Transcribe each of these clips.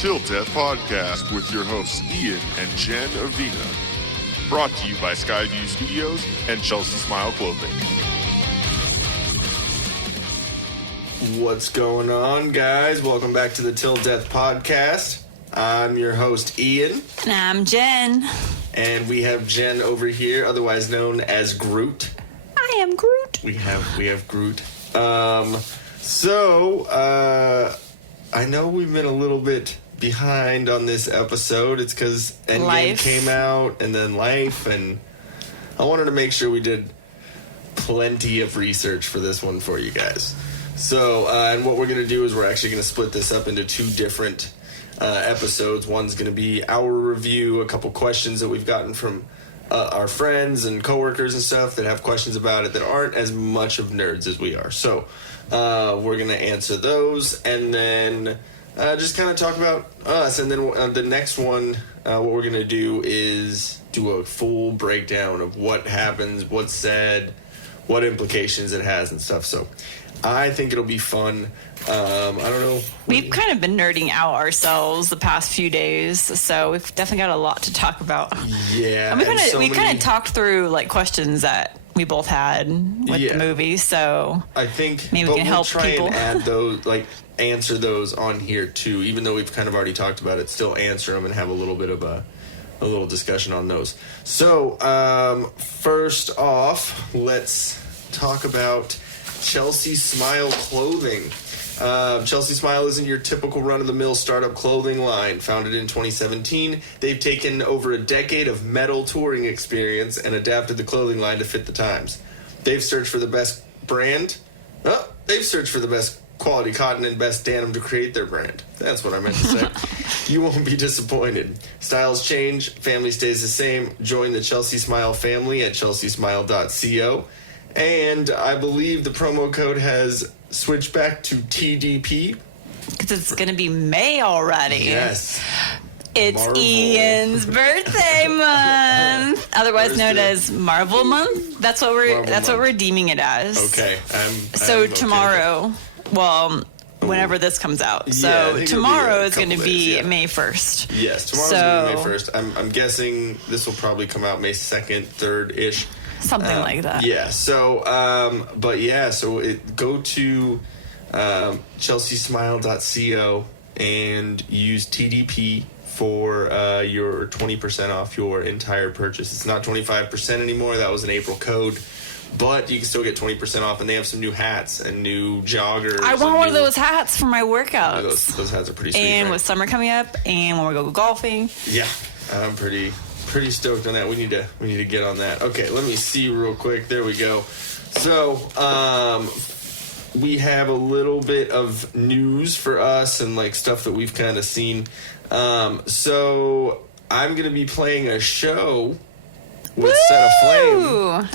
Till Death Podcast with your hosts Ian and Jen Avina. Brought to you by Skyview Studios and Chelsea Smile Clothing. What's going on, guys? Welcome back to the Till Death Podcast. I'm your host, Ian. And I'm Jen. And we have Jen over here, otherwise known as Groot. I am Groot. We have Groot. I know we've been a little bit behind on this episode. It's because Endgame came out and then life, and I wanted to make sure we did plenty of research for this one for you guys. So, and what we're going to do is we're actually going to split this up into two different episodes. One's going to be our review, a couple questions that we've gotten from our friends and coworkers and stuff that have questions about it that aren't as much of nerds as we are. So, we're going to answer those and then just kind of talk about us. And then the next one, what we're going to do is do a full breakdown of what happens, what's said, what implications it has and stuff. So I think it'll be fun. I don't know. We've kind of been nerding out ourselves the past few days, so we've definitely got a lot to talk about. Yeah. And we kind of talked through like questions that we both had with the movie, so I think maybe we can help try people and add those, like answer those on here too. Even though we've kind of already talked about it, still answer them and have a little bit of a little discussion on those. So first off, let's talk about Chelsea Smile Clothing. Chelsea Smile isn't your typical run-of-the-mill startup clothing line. Founded in 2017, they've taken over a decade of metal touring experience and adapted the clothing line to fit the times. They've searched for the best brand. They've searched for the best quality cotton and best denim to create their brand. That's what I meant to say. You won't be disappointed. Styles change, family stays the same. Join the Chelsea Smile family at chelseasmile.co. And I believe the promo code has switched back to TDP. because it's going to be May already. Yes. It's Marvel. Ian's birthday month, otherwise known as Marvel month. That's what we're deeming it as. Okay. So I'm tomorrow, well, whenever this comes out. So tomorrow is going to be May 1st. Yes, tomorrow's going to be May 1st. I'm guessing this will probably come out May 2nd, 3rd-ish. Something like that. Yeah. So, go to chelseasmile.co and use TDP for your 20% off your entire purchase. It's not 25% anymore. That was an April code. But you can still get 20% off, and they have some new hats and new joggers. I want one of those hats for my workouts. Those hats are pretty sweet. And right? with summer coming up, and when we go golfing. Yeah, I'm pretty stoked on that. We need to get on that. Okay, let me see real quick. There we go. So, we have a little bit of news for us and like stuff that we've kind of seen. So I'm gonna be playing a show with Set Aflame.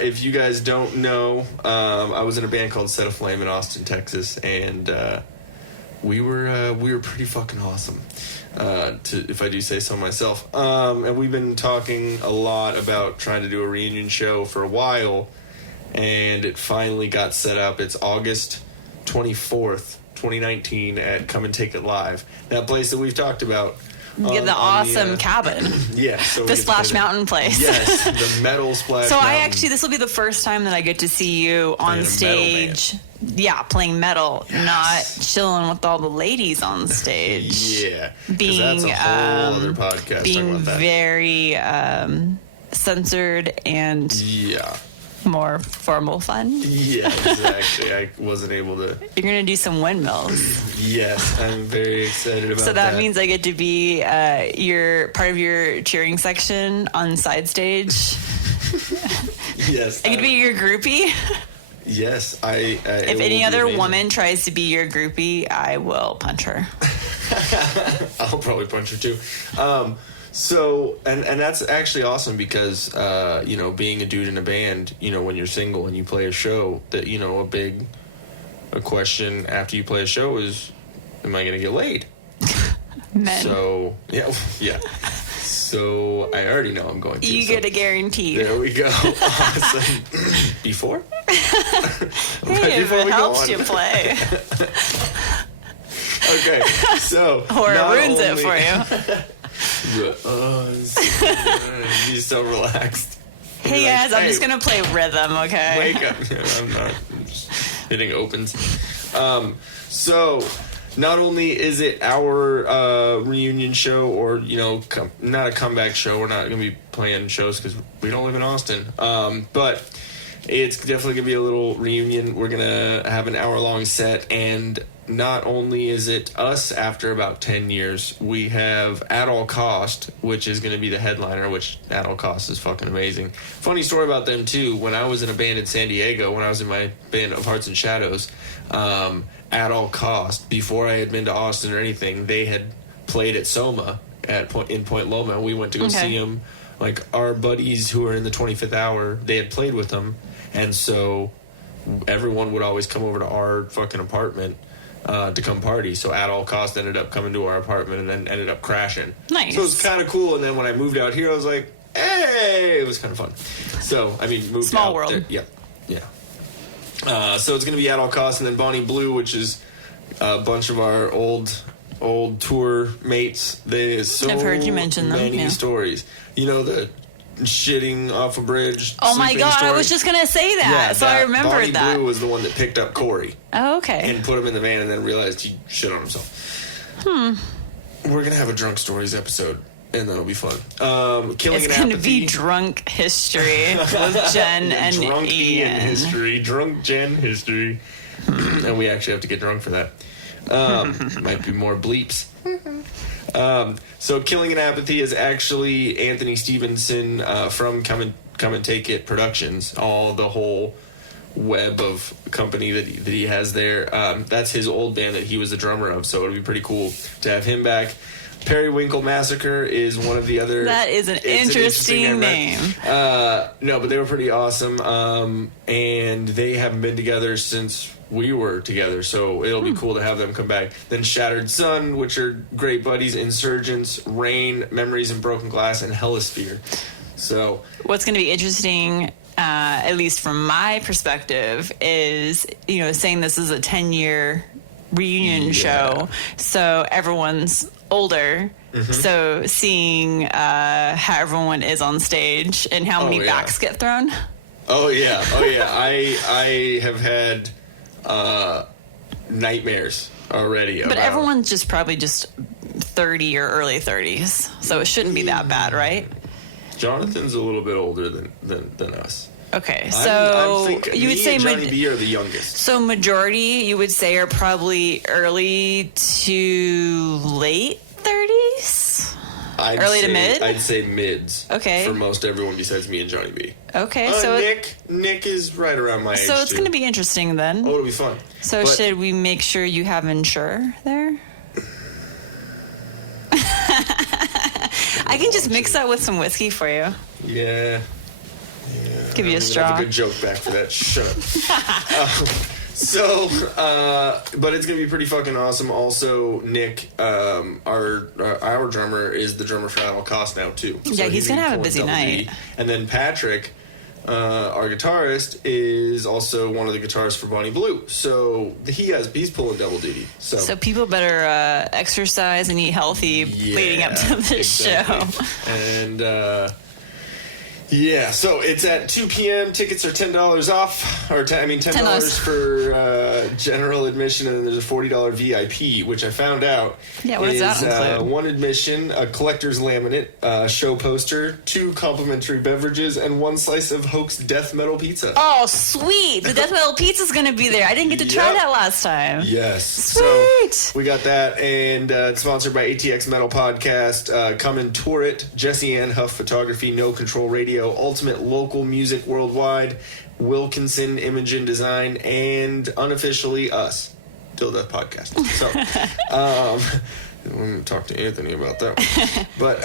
If you guys don't know, I was in a band called Set Aflame in Austin, Texas, and we were pretty fucking awesome. If I do say so myself. And we've been talking a lot about trying to do a reunion show for a while, and it finally got set up. It's August 24th, 2019 at Come and Take It Live. That place that we've talked about. Get the awesome cabin. Yeah. So the Splash Mountain place. Yes, the metal Splash Mountain. This will be the first time that I get to see you on stage. Yeah, playing metal, not chilling with all the ladies on stage. Yeah. Being, that's a whole other podcast. Being about that. very censored and more formal fun. Yeah, exactly. I wasn't able to. You're going to do some windmills. Yes, I'm very excited about that. So that means I get to be your part of your cheering section on side stage. Yes. I get to be your groupie. Yes, if any other woman tries to be your groupie, I will punch her. I'll probably punch her too. So, and that's actually awesome because, being a dude in a band, when you're single and you play a show, that, a question after you play a show is, am I going to get laid? Men. So, yeah. So, I already know I'm going to. You get a guarantee. There we go. Awesome. Before? Hey, right before it we helps go on. you play. Okay, so or it ruins it for you. He's so relaxed. Hey guys, I'm just gonna play rhythm, okay? Wake up. I'm not. I'm just hitting opens. So, not only is it our reunion show, or not a comeback show. We're not gonna be playing shows because we don't live in Austin. But it's definitely gonna be a little reunion. We're gonna have an hour-long set, and not only is it us after about 10 years, we have At All Cost, which is going to be the headliner, which At All Cost is fucking amazing. Funny story about them, too. When I was in a band in San Diego, when I was in my band of Hearts and Shadows, At All Cost, before I had been to Austin or anything, they had played at Soma in Point Loma. We went to go see them. Like, our buddies who were in the 25th Hour, they had played with them, and so everyone would always come over to our fucking apartment to come party. So At All Cost ended up coming to our apartment and then ended up crashing. Nice. So it was kind of cool. And then when I moved out here, I was like, hey, it was kind of fun. So, I mean, moved Small out world. there. Yeah. So it's going to be At All Cost, and then Bonnie Blue, which is a bunch of our old tour mates. There's I've heard you mention them. many stories. The shitting off a bridge. Oh my god, story. I was just gonna say that, so I remembered Bonnie that. Blue was the one that picked up Corey. Oh, okay. And put him in the van and then realized he shit on himself. We're gonna have a drunk stories episode, and that'll be fun. Killing It's an gonna Apathy. be drunk history with Jen and drunk Ian. history. Drunk Jen history. And we actually have to get drunk for that. Might be more bleeps. So Killing an Apathy is actually Anthony Stevenson from Come and Take It Productions. The whole web of company that he has there. That's his old band that he was the drummer of, so it'll be pretty cool to have him back. Periwinkle Massacre is one of the other... That is an interesting name. No, but they were pretty awesome. And they haven't been together since we were together, so it'll be cool to have them come back. Then Shattered Sun, which are great buddies. Insurgents, Rain, Memories in Broken Glass, and Helisphere. So what's going to be interesting, at least from my perspective, is saying this is a 10-year reunion show, so everyone's older. So seeing how everyone is on stage and how many backs get thrown. Oh yeah. I have had nightmares already. But everyone's just probably just 30 or early 30s, so it shouldn't be that bad, right? Jonathan's a little bit older than us. Okay, so you would say Johnny B are the youngest. So majority, you would say, are probably early to late 30s? Early to mid? I'd say mids. Okay. For most everyone besides me and Johnny B. Okay, so Nick is right around my age. So it's going to be interesting then. Oh, it'll be fun. So should we make sure you have Ensure there? I can just mix that with some whiskey for you. Yeah. Give you a straw. That's a good joke back for that. Shut up. But it's gonna be pretty fucking awesome. Also, Nick, our drummer, is the drummer for At All Cost now too. Yeah, So he's gonna have a pulling busy double night. duty. And then Patrick, our guitarist, is also one of the guitarists for Bonnie Blue. So he's pulling double duty. So people better exercise and eat healthy leading up to this show. And yeah, so it's at 2 p.m. Tickets are $10 off, or $10 for general admission, and then there's a $40 VIP, which I found out what does that include? One admission, a collector's laminate, show poster, 2 complimentary beverages, and 1 slice of Hoax death metal pizza. Oh, sweet! The death metal pizza's gonna be there. I didn't get to try that last time. Yes, sweet. So we got that, and it's sponsored by ATX Metal Podcast. Come and tour it. Jesse Ann Huff Photography, No Control Radio. Ultimate Local Music Worldwide, Wilkinson Imogen Design, and unofficially us, Till Death Podcast. So, I'm going to talk to Anthony about that. But,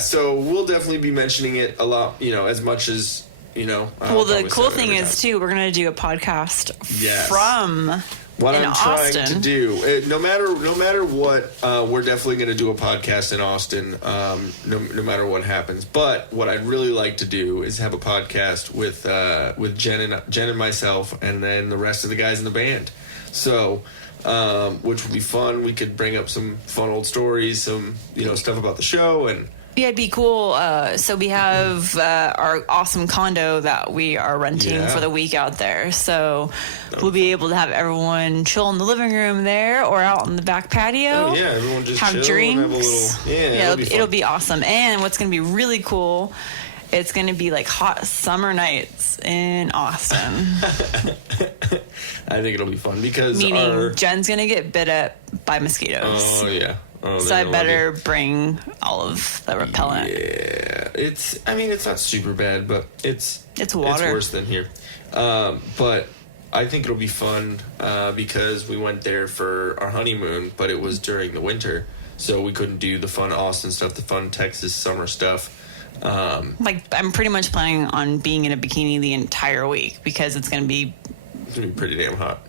so we'll definitely be mentioning it a lot, as much as, Well, the cool thing is, too, we're going to do a podcast from What in I'm trying to Austin. do, no matter what, we're definitely going to do a podcast in Austin, no matter what happens. But what I'd really like to do is have a podcast with Jen and myself, and then the rest of the guys in the band. So, which would be fun. We could bring up some fun old stories, some stuff about the show, and Yeah, it'd be cool. So we have our awesome condo that we are renting for the week out there. So we'll be able to have everyone chill in the living room there or out on the back patio. Oh yeah, everyone just have chill drinks. And have a little, it'll be awesome. And what's going to be really cool, it's going to be like hot summer nights in Austin. I think it'll be fun because Meaning Jen's going to get bit up by mosquitoes. Oh yeah. Oh, So I better bring all of the repellent. Yeah, it's not super bad, but it's water. It's worse than here. But I think it'll be fun because we went there for our honeymoon, but it was during the winter, so we couldn't do the fun Austin stuff, the fun Texas summer stuff. I'm pretty much planning on being in a bikini the entire week because it's going to be pretty damn hot.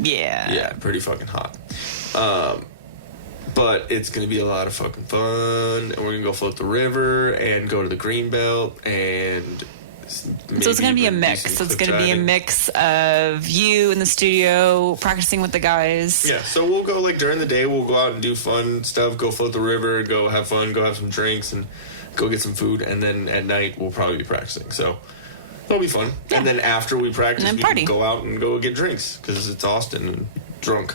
Yeah, pretty fucking hot. But it's going to be a lot of fucking fun, and we're going to go float the river and go to the Greenbelt, and so it's going to be a mix. It's going to be a mix of you in the studio practicing with the guys. Yeah, so we'll go during the day. We'll go out and do fun stuff. Go float the river. Go have fun. Go have some drinks and go get some food. And then at night we'll probably be practicing. So it'll be fun. Yeah. And then after we practice, we party. can go out and go get drinks because it's Austin and drunk.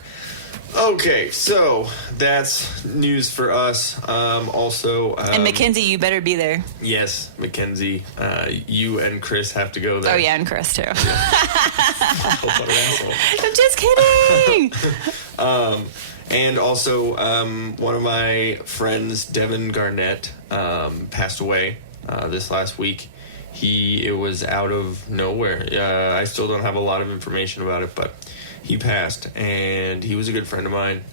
Okay, so that's news for us. Also, And Mackenzie, you better be there. Yes, Mackenzie, you and Chris have to go there. Oh yeah, and Chris too. I'm just kidding. And also, one of my friends, Devin Garnett, passed away this last week. It was out of nowhere. I still don't have a lot of information about it, but he passed, and he was a good friend of mine.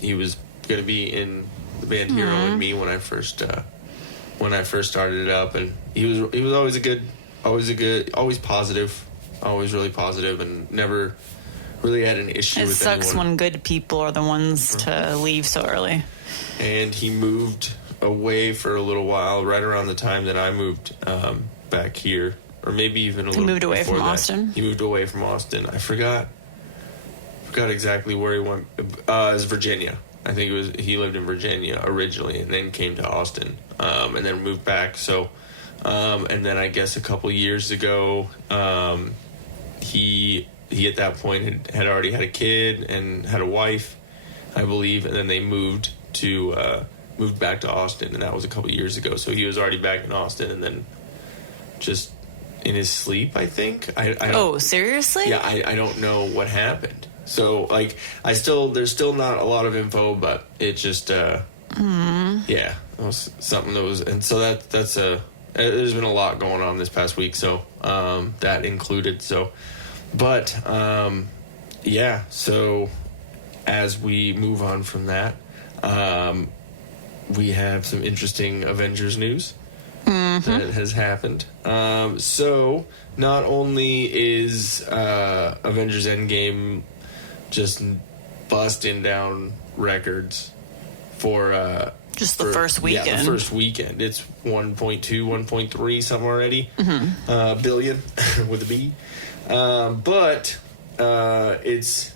He was going to be in the band Hero and Me when I first started it up, and he was always positive, always really positive, and never really had an issue It with sucks anyone. when good people are the ones to leave so early. And he moved away for a little while, right around the time that I moved back here, or maybe even a little. He moved away before from that. Austin? He moved away from Austin. I forgot exactly where he went. It was Virginia. I think he lived in Virginia originally, and then came to Austin, and then moved back. So, and then I guess a couple years ago, he at that point had already had a kid and had a wife, I believe, and then they moved back to Austin, and that was a couple years ago. So he was already back in Austin, and then just in his sleep, I think. I don't, Oh, seriously? yeah, I don't know what happened. So there's still not a lot of info, but it just yeah, it was something that was, and so that's there's been a lot going on this past week, so that included. So, but yeah, so as we move on from that, we have some interesting Avengers news that has happened. So not only is Avengers Endgame just busting down records for Just the first weekend. Yeah, the first weekend. It's 1.2, 1.3 something already. Billion with a B. But it's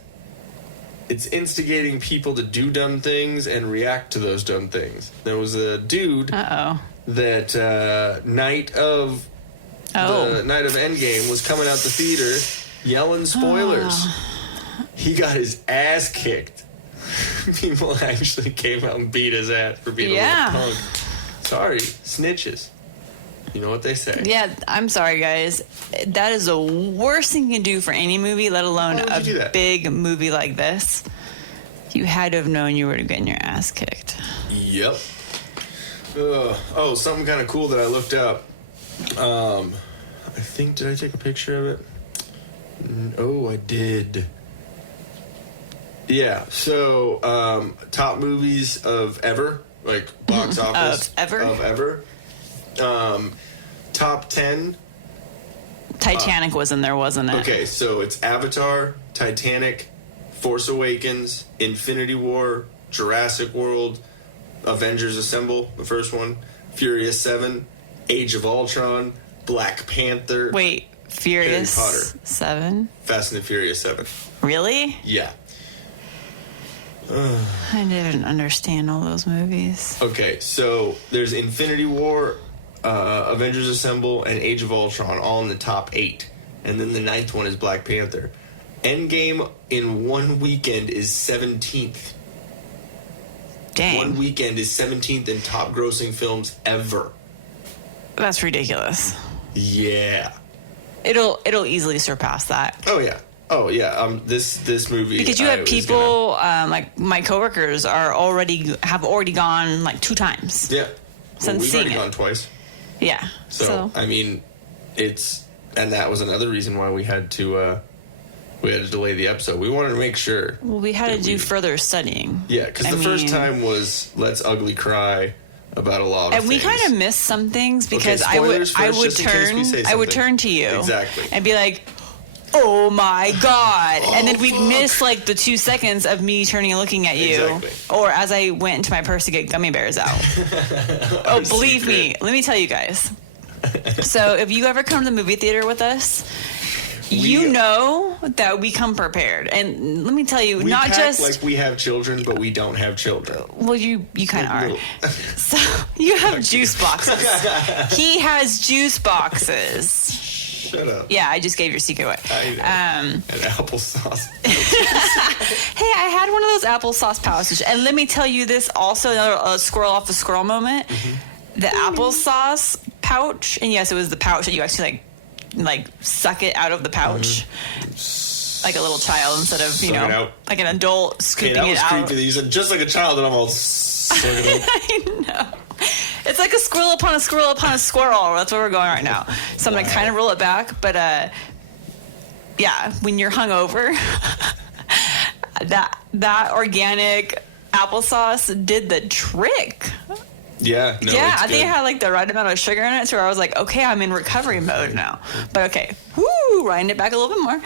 instigating people to do dumb things and react to those dumb things. There was a dude that night of Endgame was coming out the theater yelling spoilers. He got his ass kicked. People actually came out and beat his ass for being a little punk. Sorry, snitches. You know what they say. Yeah, I'm sorry, guys. That is the worst thing you can do for any movie, let alone a big movie like this. You had to have known you were getting your ass kicked. Yep. Something kind of cool that I looked up. I think, did I take a picture of it? Oh, I did. Yeah, so top movies of ever, like box office Of ever? Top 10. Titanic was in there, wasn't it? Okay, so it's Avatar, Titanic, Force Awakens, Infinity War, Jurassic World, Avengers Assemble, the first one, Furious 7, Age of Ultron, Black Panther. Wait, Furious Harry Potter. 7? Fast and the Furious 7. Really? Yeah. I didn't understand all those movies. Okay, so there's Infinity War, Avengers Assemble, and Age of Ultron, all in the top 8. And then the 9th one is Black Panther. Endgame in one weekend is 17th. Dang. One weekend is 17th in top grossing films ever. That's ridiculous. Yeah. It'll easily surpass that. Oh yeah. This movie, Because you have people like my coworkers have already gone like 2 times. Yeah. Since we've seeing already it. gone twice. Yeah. So I mean, and that was another reason why we had to delay the episode. We wanted to make sure. Well, we had to do further studying. Yeah, because the first time was Let's Ugly Cry about a lot of and things. we kind of missed some things because Okay, spoilers I first, would just in case we say I would something. turn to you Exactly. and be like, "Oh my god!" and then we'd miss like the 2 seconds of me turning and looking at you, Exactly. or as I went into my purse to get gummy bears out. Oh, believe me, let me tell you guys. So if you ever come to the movie theater with us, you know that we come prepared. And let me tell you, we not pack just like we have children, but we don't have children. well, you kind of Little. are. So you have juice boxes. He has juice boxes. Shut up. Yeah, I just gave your secret away. And applesauce. Hey, I had one of those applesauce pouches, and let me tell you this also, another squirrel off the squirrel moment. The applesauce pouch, and yes, it was the pouch that you actually like suck it out of the pouch, like a little child instead of Suck it out. like an adult Okay, scooping that was it out. creepy. You said just like a child, and I'm all suck it up. I know. It's like a squirrel upon a squirrel upon a squirrel. That's where we're going right now. So I'm gonna kind of roll it back, but yeah, when you're hungover, that organic applesauce did the trick. Yeah, no, Yeah, it's I think it good. had like the right amount of sugar in it, so I was like, okay, I'm in recovery mode now. But okay, woo, wind it back a little bit more.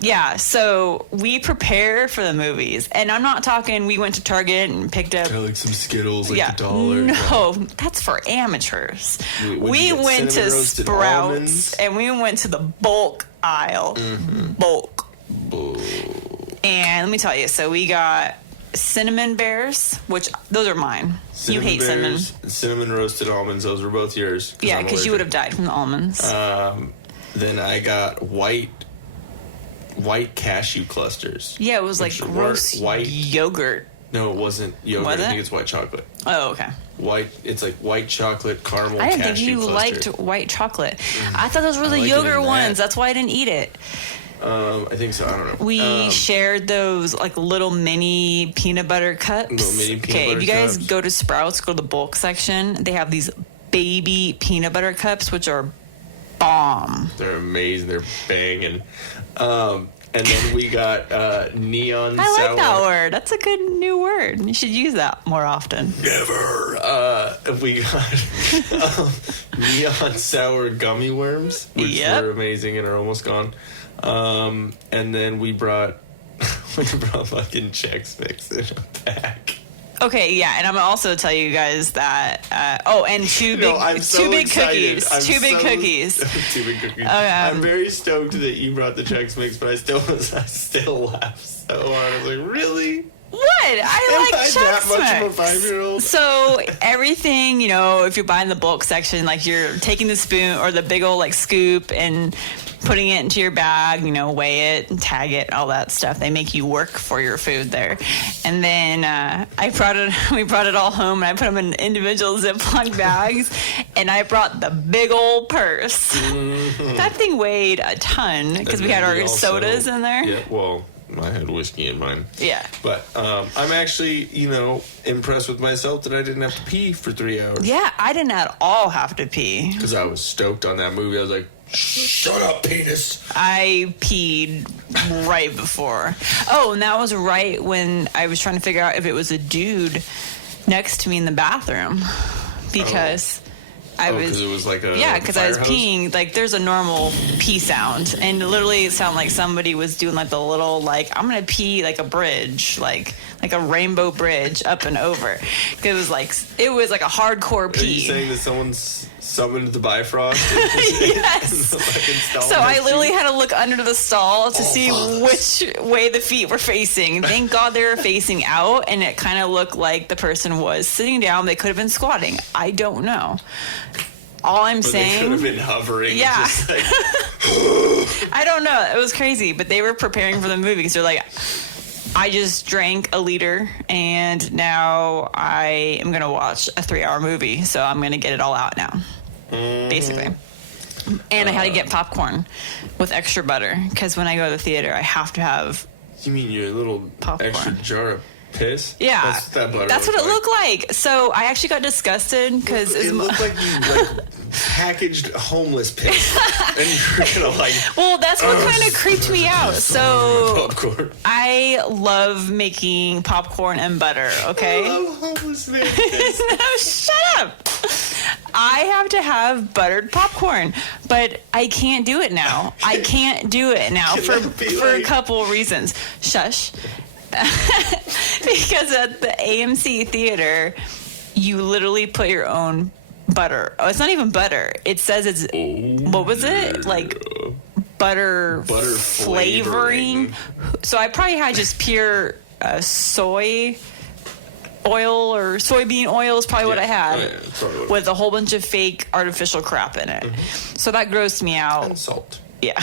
Yeah, so we prepare for the movies, and I'm not talking. We went to Target and picked up. I like some Skittles, like Yeah, $1. no, that's for amateurs. Would We you get went to cinnamon roasted Sprouts, almonds? and we went to the bulk aisle. Bulk. And let me tell you, so we got cinnamon bears, which those are mine. You hate cinnamon. Cinnamon roasted almonds, those were both yours. Yeah, because you would have died from the almonds. Then I got white cashew clusters. Yeah, it was like which weren't gross white. yogurt. No, it wasn't yogurt. Was I it? think it's white chocolate. Oh, okay. It's like white chocolate caramel I didn't cashew think you cluster. liked white chocolate. I thought those were the like it in yogurt that. ones. That's why I didn't eat it. I think so. I don't know. We shared those like little mini peanut butter cups. Little mini peanut okay, butter if you guys cups. go to Sprouts, go to the bulk section. They have these baby peanut butter cups, which are bomb. They're amazing. They're banging. And then we got neon I sour. like that word. That's a good new word. You should use that more often. Never. We got neon sour gummy worms, which Yep. were amazing and are almost gone. And then we brought fucking Chex Mix in a pack. Okay, yeah, and I'm gonna also tell you guys that. And two big, I'm so two big excited. cookies. I'm Two big so- cookies. Two big cookies. I'm very stoked that you brought the Chex Mix, but I still laugh so hard. I was like, really? What? I like Am I Chex that much Mix. of a 5-year-old? So everything, if you're buying the bulk section, like you're taking the spoon or the big old like scoop and putting it into your bag, weigh it and tag it, all that stuff. They make you work for your food there. And then we brought it all home, and I put them in individual Ziploc bags, and I brought the big old purse. That thing weighed a ton because we had our sodas in there. Yeah, well, I had whiskey in mine. Yeah. But I'm actually, impressed with myself that I didn't have to pee for 3 hours. Yeah, I didn't at all have to pee. Because I was stoked on that movie. I was like, shut up, penis. I peed right before. Oh, and that was right when I was trying to figure out if it was a dude next to me in the bathroom. Because Because it was like a because I was fire hose? peeing. Like, there's a normal pee sound, and literally it sounded like somebody was doing like the little like I'm gonna pee like a bridge, like a rainbow bridge up and over. It was like a hardcore pee. Are you saying that someone's summoned the Bifrost? Yes. So I literally had to look under the stall to see which way the feet were facing. Thank God they were facing out, and it kind of looked like the person was sitting down. They could have been squatting. I don't know. All I'm saying, they could have been hovering. Yeah. Just like, I don't know. It was crazy, but they were preparing for the movie because they're like, I just drank a liter and now I am going to watch a 3-hour movie. So I'm going to get it all out now, basically. And I had to get popcorn with extra butter because when I go to the theater, I have to have. You mean your little popcorn. Extra jar of piss? Yeah, That's what it looked like. So I actually got disgusted because it looked like you packaged homeless piss, and you were gonna like. Well, that's what kind of creeped me out. So popcorn. I love making popcorn and butter. Okay. I love homeless man piss. No, shut up. I have to have buttered popcorn, but I can't do it now. I can't do it now for a couple of reasons. Shush. Because at the AMC theater, you literally put your own butter. Oh, it's not even butter. It says it's what was it? Like butter flavoring. So I probably had just pure soy oil or soybean oil is probably what I had with a whole bunch of fake artificial crap in it. So that grossed me out. And salt. Yeah.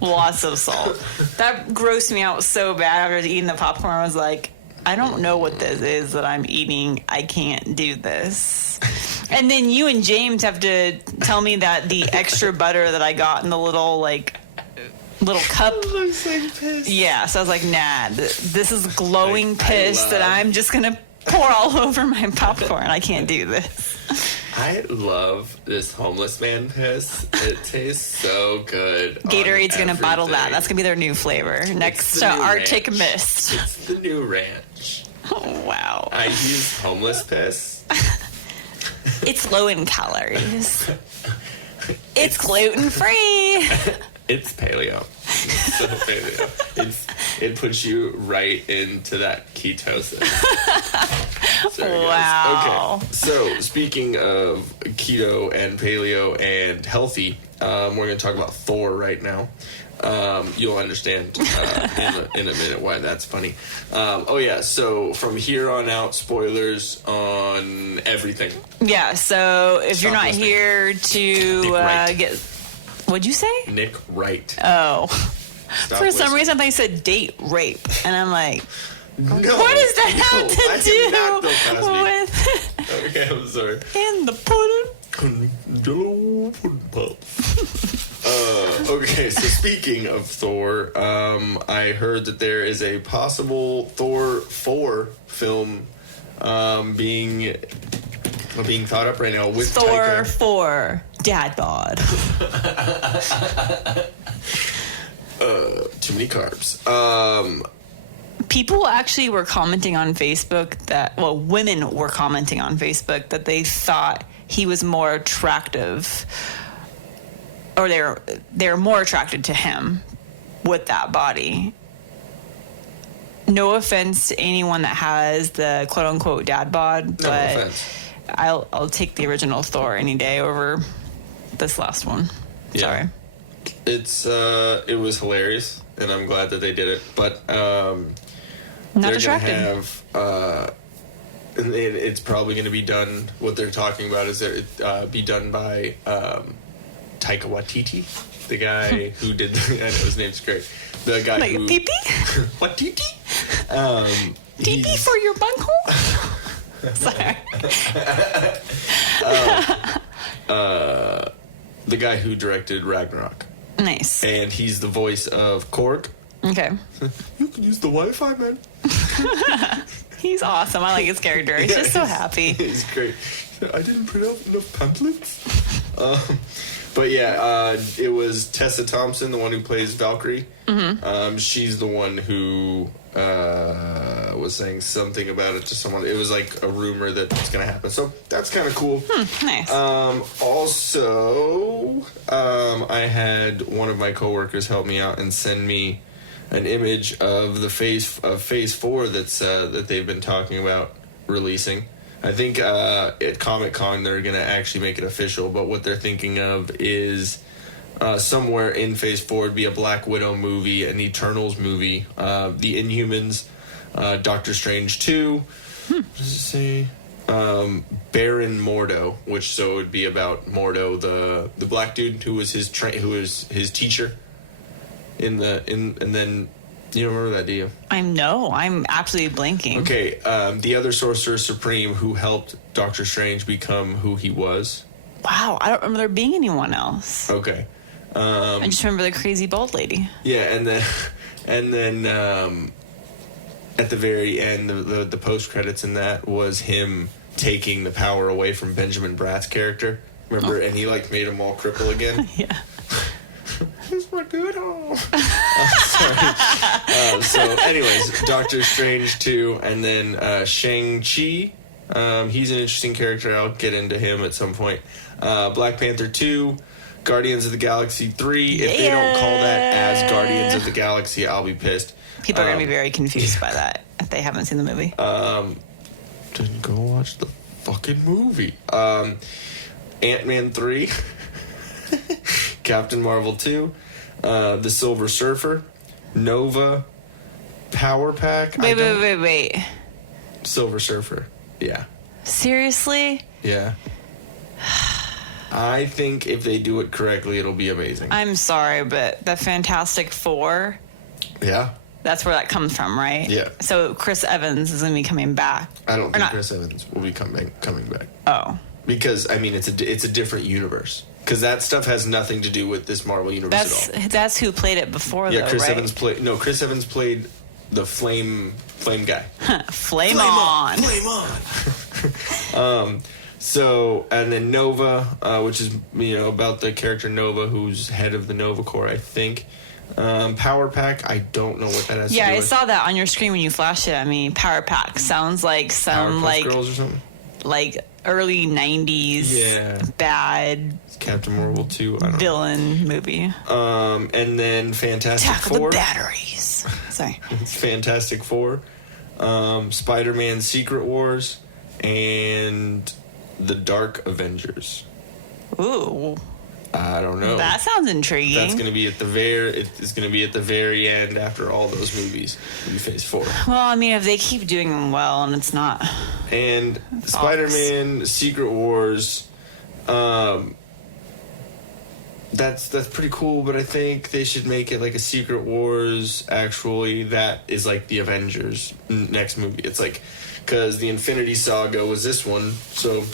Lots of salt. That grossed me out so bad after eating the popcorn. I was like, I don't know what this is that I'm eating. I can't do this. And then you and James have to tell me that the extra butter that I got in the little cup. It looks like piss. Yeah, so I was like, nah, this is glowing piss that I'm just going to pour all over my popcorn. I can't do this. I love this homeless man piss. It tastes so good. Gatorade's going to bottle that. That's going to be their new flavor. Next to Arctic ranch. Mist. It's the new ranch. Oh, wow. I use homeless piss. It's low in calories. It's gluten free. It's paleo. So paleo. It puts you right into that ketosis. Sorry, wow. Guys. Okay. So speaking of keto and paleo and healthy, we're going to talk about Thor right now. You'll understand in a minute why that's funny. So from here on out, spoilers on everything. Yeah, so if you're not here to get... What'd you say? Nick Wright. Oh. Stop For some reason, I thought you said date rape. And I'm like, no, what does that have to do with... Okay, I'm sorry. In the pudding. Jello pudding puff. Okay, so speaking of Thor, I heard that there is a possible Thor 4 film being thought up right now with Thor Taika. 4 Dad Bod. Too many carbs. People actually were commenting on Facebook women were commenting on Facebook that they thought he was more attractive, or they're more attracted to him with that body. No offense to anyone that has the quote unquote dad bod, but offense. I'll take the original Thor any day over this last one. Yeah. Sorry. It was hilarious, and I'm glad that they did it. But Not attractive. And it's probably going to be done. What they're talking about is that it be done by Taika Waititi, the guy who did. I know his name's great. The guy like who pee-pee? Waititi. Pee-pee for your bunghole? Sorry. The guy who directed Ragnarok. Nice. And he's the voice of Korg. Okay. You can use the Wi-Fi, man. He's awesome. I like his character. He's just so happy. He's great. I didn't print out enough pamphlets. But yeah, it was Tessa Thompson, the one who plays Valkyrie. She's the one who was saying something about it to someone. It was like a rumor that it's going to happen. So that's kind of cool. Nice. Also, I had one of my coworkers help me out and send me an image of the Phase 4 that's that they've been talking about releasing. I think at Comic-Con they're going to actually make it official, but what they're thinking of is somewhere in Phase 4 would be a Black Widow movie, an Eternals movie, the Inhumans, Doctor Strange 2. What does it say? Baron Mordo, which so it would be about Mordo, the black dude who was his his teacher and then you don't remember that, do you? I'm absolutely blanking. Okay, the other Sorcerer Supreme who helped Doctor Strange become who he was. Wow, I don't remember there being anyone else. Okay. I just remember the crazy bald lady. Yeah, and then at the very end, the post credits in that was him taking the power away from Benjamin Bratt's character. Remember, and he like made them all cripple again. Yeah. It's my good home. So, anyways, Doctor Strange 2, and then Shang-Chi. He's an interesting character. I'll get into him at some point. Black Panther 2, Guardians of the Galaxy 3. If they don't call that as Guardians of the Galaxy, I'll be pissed. People are going to be very confused by that if they haven't seen the movie. Then go watch the fucking movie. Ant-Man 3. Captain Marvel 2, The Silver Surfer, Nova, Power Pack. Wait. Silver Surfer. Yeah. Seriously? Yeah. I think if they do it correctly, it'll be amazing. I'm sorry, but the Fantastic Four, Yeah. that's where that comes from, right? Yeah. So Chris Evans is going to be coming back. I don't think Chris Evans will be coming back. Oh. Because, I mean, it's a different universe. Because that stuff has nothing to do with this Marvel universe at all. That's who played it before, yeah, though, Chris right? Evans played... No, Chris Evans played the Flame guy. Flame on. Flame on! So, and then Nova, which is, about the character Nova, who's head of the Nova Corps, I think. Power Pack, I don't know what that has to do with. Yeah, I saw that on your screen when you flashed it. I mean, Power Pack sounds like some, Powerpuff Girls or something? Like early 90s bad Captain Marvel 2, I don't know. Villain movie. And then Fantastic Tackle Four. the batteries. Sorry. It's Fantastic Four. Spider-Man Secret Wars. And the Dark Avengers. Ooh. I don't know. That sounds intriguing. That's going to be at the very end after all those movies. It'll be Phase 4. Well, I mean, if they keep doing them well and it's not. And Spider-Man Secret Wars, that's pretty cool, but I think they should make it like a Secret Wars actually that is like the Avengers next movie. It's like, because the Infinity Saga was this one, so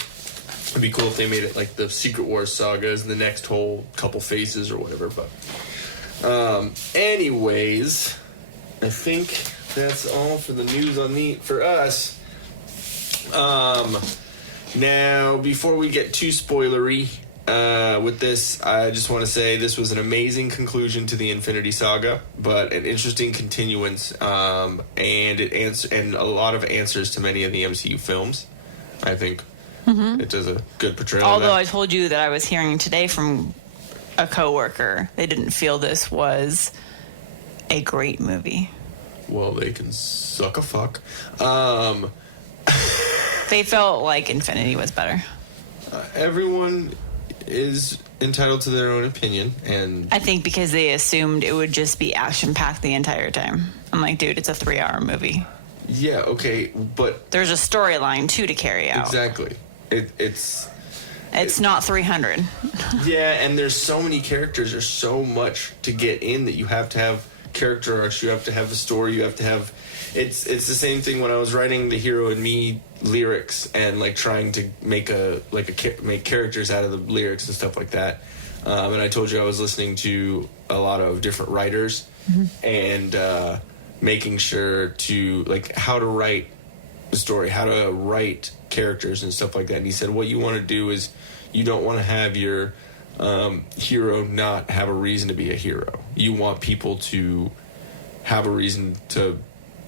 it'd be cool if they made it like the Secret Wars saga is the next whole couple phases or whatever. But anyways, I think that's all for the news for us. Now, before we get too spoilery with this, I just want to say this was an amazing conclusion to the Infinity Saga, but an interesting continuance, and and a lot of answers to many of the MCU films. I think it does a good portrayal. Although of that. I told you that I was hearing today from a coworker, they didn't feel this was a great movie. Well, they can suck a fuck. They felt like Infinity was better. Everyone is entitled to their own opinion, and I think because they assumed it would just be action-packed the entire time. I'm like, dude, it's a 3-hour movie. yeah, okay, but There's a storyline, too, to carry out. exactly, it's not 300. yeah, and there's so many characters, there's so much to get in that you have to have character arcs, you have to have a story, you have to have. It's the same thing when I was writing the Hero and Me lyrics and like trying to make make characters out of the lyrics and stuff like that. And I told you I was listening to a lot of different writers and making sure to like how to write the story, how to write characters and stuff like that. And he said what you want to do is you don't want to have your hero not have a reason to be a hero. You want people to have a reason to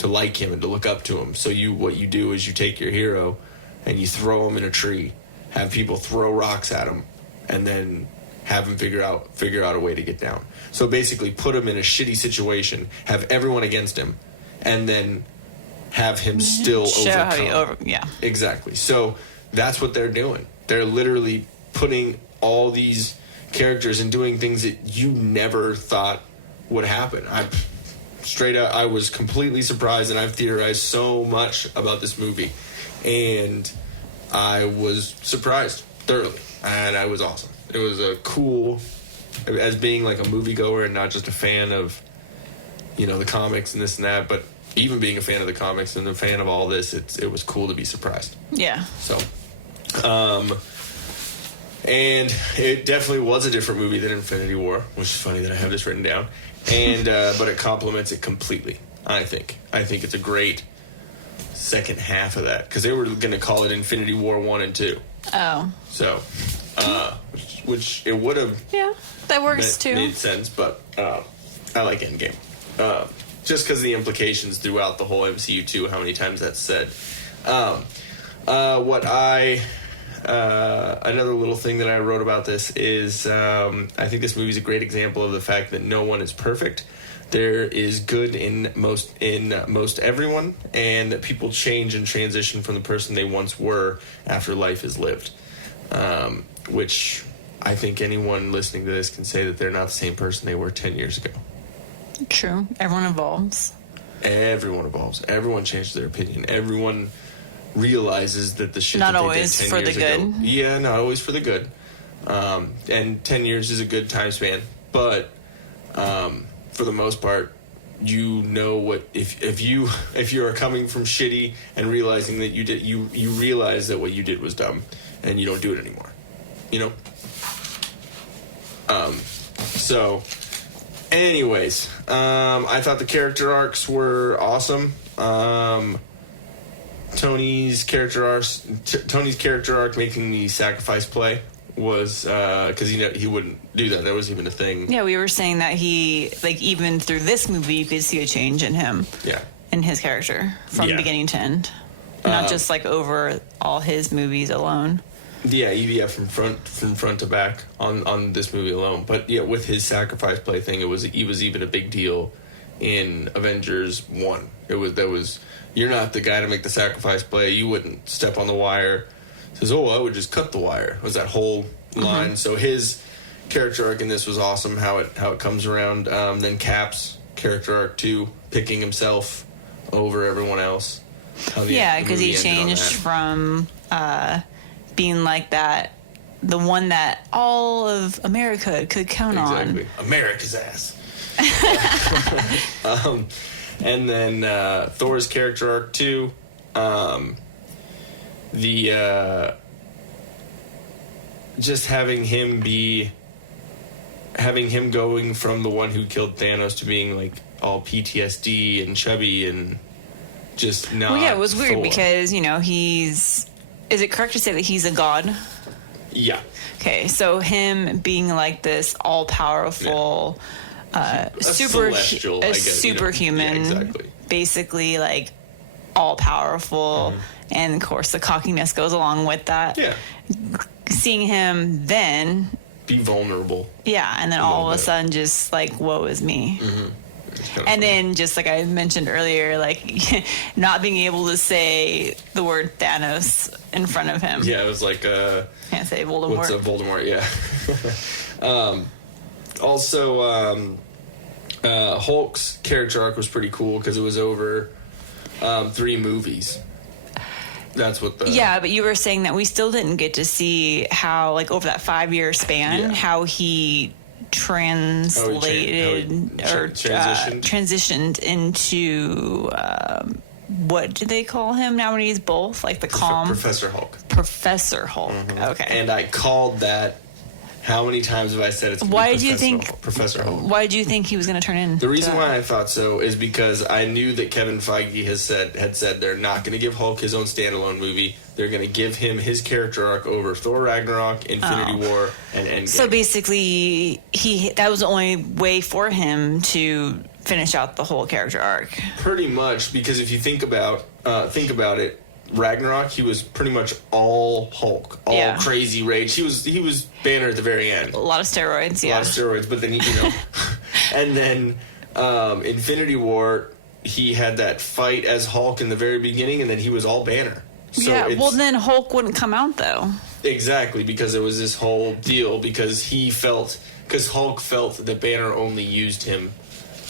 like him and to look up to him. So what you do is you take your hero and you throw him in a tree, have people throw rocks at him, and then have him figure out a way to get down. So basically put him in a shitty situation, have everyone against him, and then have him still overcome. Yeah. Exactly. So that's what they're doing. They're literally putting all these characters and doing things that you never thought would happen. I was completely surprised, and I've theorized so much about this movie, and I was surprised thoroughly, and I was awesome. It was a cool, as being like a moviegoer and not just a fan of, the comics and this and that, but even being a fan of the comics and a fan of all this, it was cool to be surprised. Yeah. So, and it definitely was a different movie than Infinity War, which is funny that I have this written down. And but it complements it completely. I think it's a great second half of that, because they were going to call it Infinity War 1 and 2. Oh. So, which it would have. Yeah, that works too. Made sense, but I like Endgame. Just because the implications throughout the whole MCU too, how many times that's said. Another little thing that I wrote about this is I think this movie is a great example of the fact that no one is perfect. There is good in most everyone, and that people change and transition from the person they once were after life is lived. Which I think anyone listening to this can say that they're not the same person they were 10 years ago. True. Everyone evolves. Everyone evolves. Everyone changes their opinion. Everyone realizes that the shit not that they always did 10 for years the good. ago, yeah, not always for the good. And 10 years is a good time span, but for the most part, what if you are coming from shitty and realizing that you realize that what you did was dumb, and you don't do it anymore, So, anyways, I thought the character arcs were awesome. Tony's character arc making the sacrifice play was because he wouldn't do that. That wasn't even a thing. Yeah, we were saying that he, like, even through this movie, you could see a change in him. Yeah. In his character from beginning to end, not just like over all his movies alone. Yeah, from front to back on this movie alone. But yeah, with his sacrifice play thing, he was even a big deal in Avengers 1. You're not the guy to make the sacrifice play. You wouldn't step on the wire. Says, I would just cut the wire. Was that whole line? Mm-hmm. So his character arc in this was awesome. How it comes around. Then Cap's character arc too, picking himself over everyone else. Because he changed from being like that, the one that all of America could count on. America's ass. And then Thor's character arc too. Just having him going from the one who killed Thanos to being like all PTSD and chubby and just not. Well, yeah, it was weird Thor. because is it correct to say that he's a god? Yeah. Okay, so him being like this all-powerful, superhuman, exactly. Basically like all-powerful, and of course the cockiness goes along with that. Yeah. Seeing him then be vulnerable. Yeah, and then all of a sudden just like, woe is me. Mm-hmm. And then, just like I mentioned earlier, like not being able to say the word Thanos in front of him. Yeah, it was like can't say Voldemort. What's up, Voldemort? Yeah. Also, Hulk's character arc was pretty cool because it was over 3 movies. That's what the... Yeah, but you were saying that we still didn't get to see how, like, over that 5-year span, how he transitioned into what do they call him now when he's both? Like the calm... Professor Hulk. Professor Hulk. Mm-hmm. Okay. And I called that... How many times have I said it's Professor Hulk? Why did you think he was going to turn in? The reason why I thought so is because I knew that Kevin Feige had said they're not going to give Hulk his own standalone movie. They're going to give him his character arc over Thor Ragnarok, Infinity War, and Endgame. So basically, that was the only way for him to finish out the whole character arc. Pretty much, because if you think about it, Ragnarok, he was pretty much all Hulk, all crazy rage. He was Banner at the very end. A lot of steroids, yeah. A lot of steroids, but then and then Infinity War, he had that fight as Hulk in the very beginning, and then he was all Banner. So well, then Hulk wouldn't come out, though. Exactly, because there was this whole deal, because Hulk felt that Banner only used him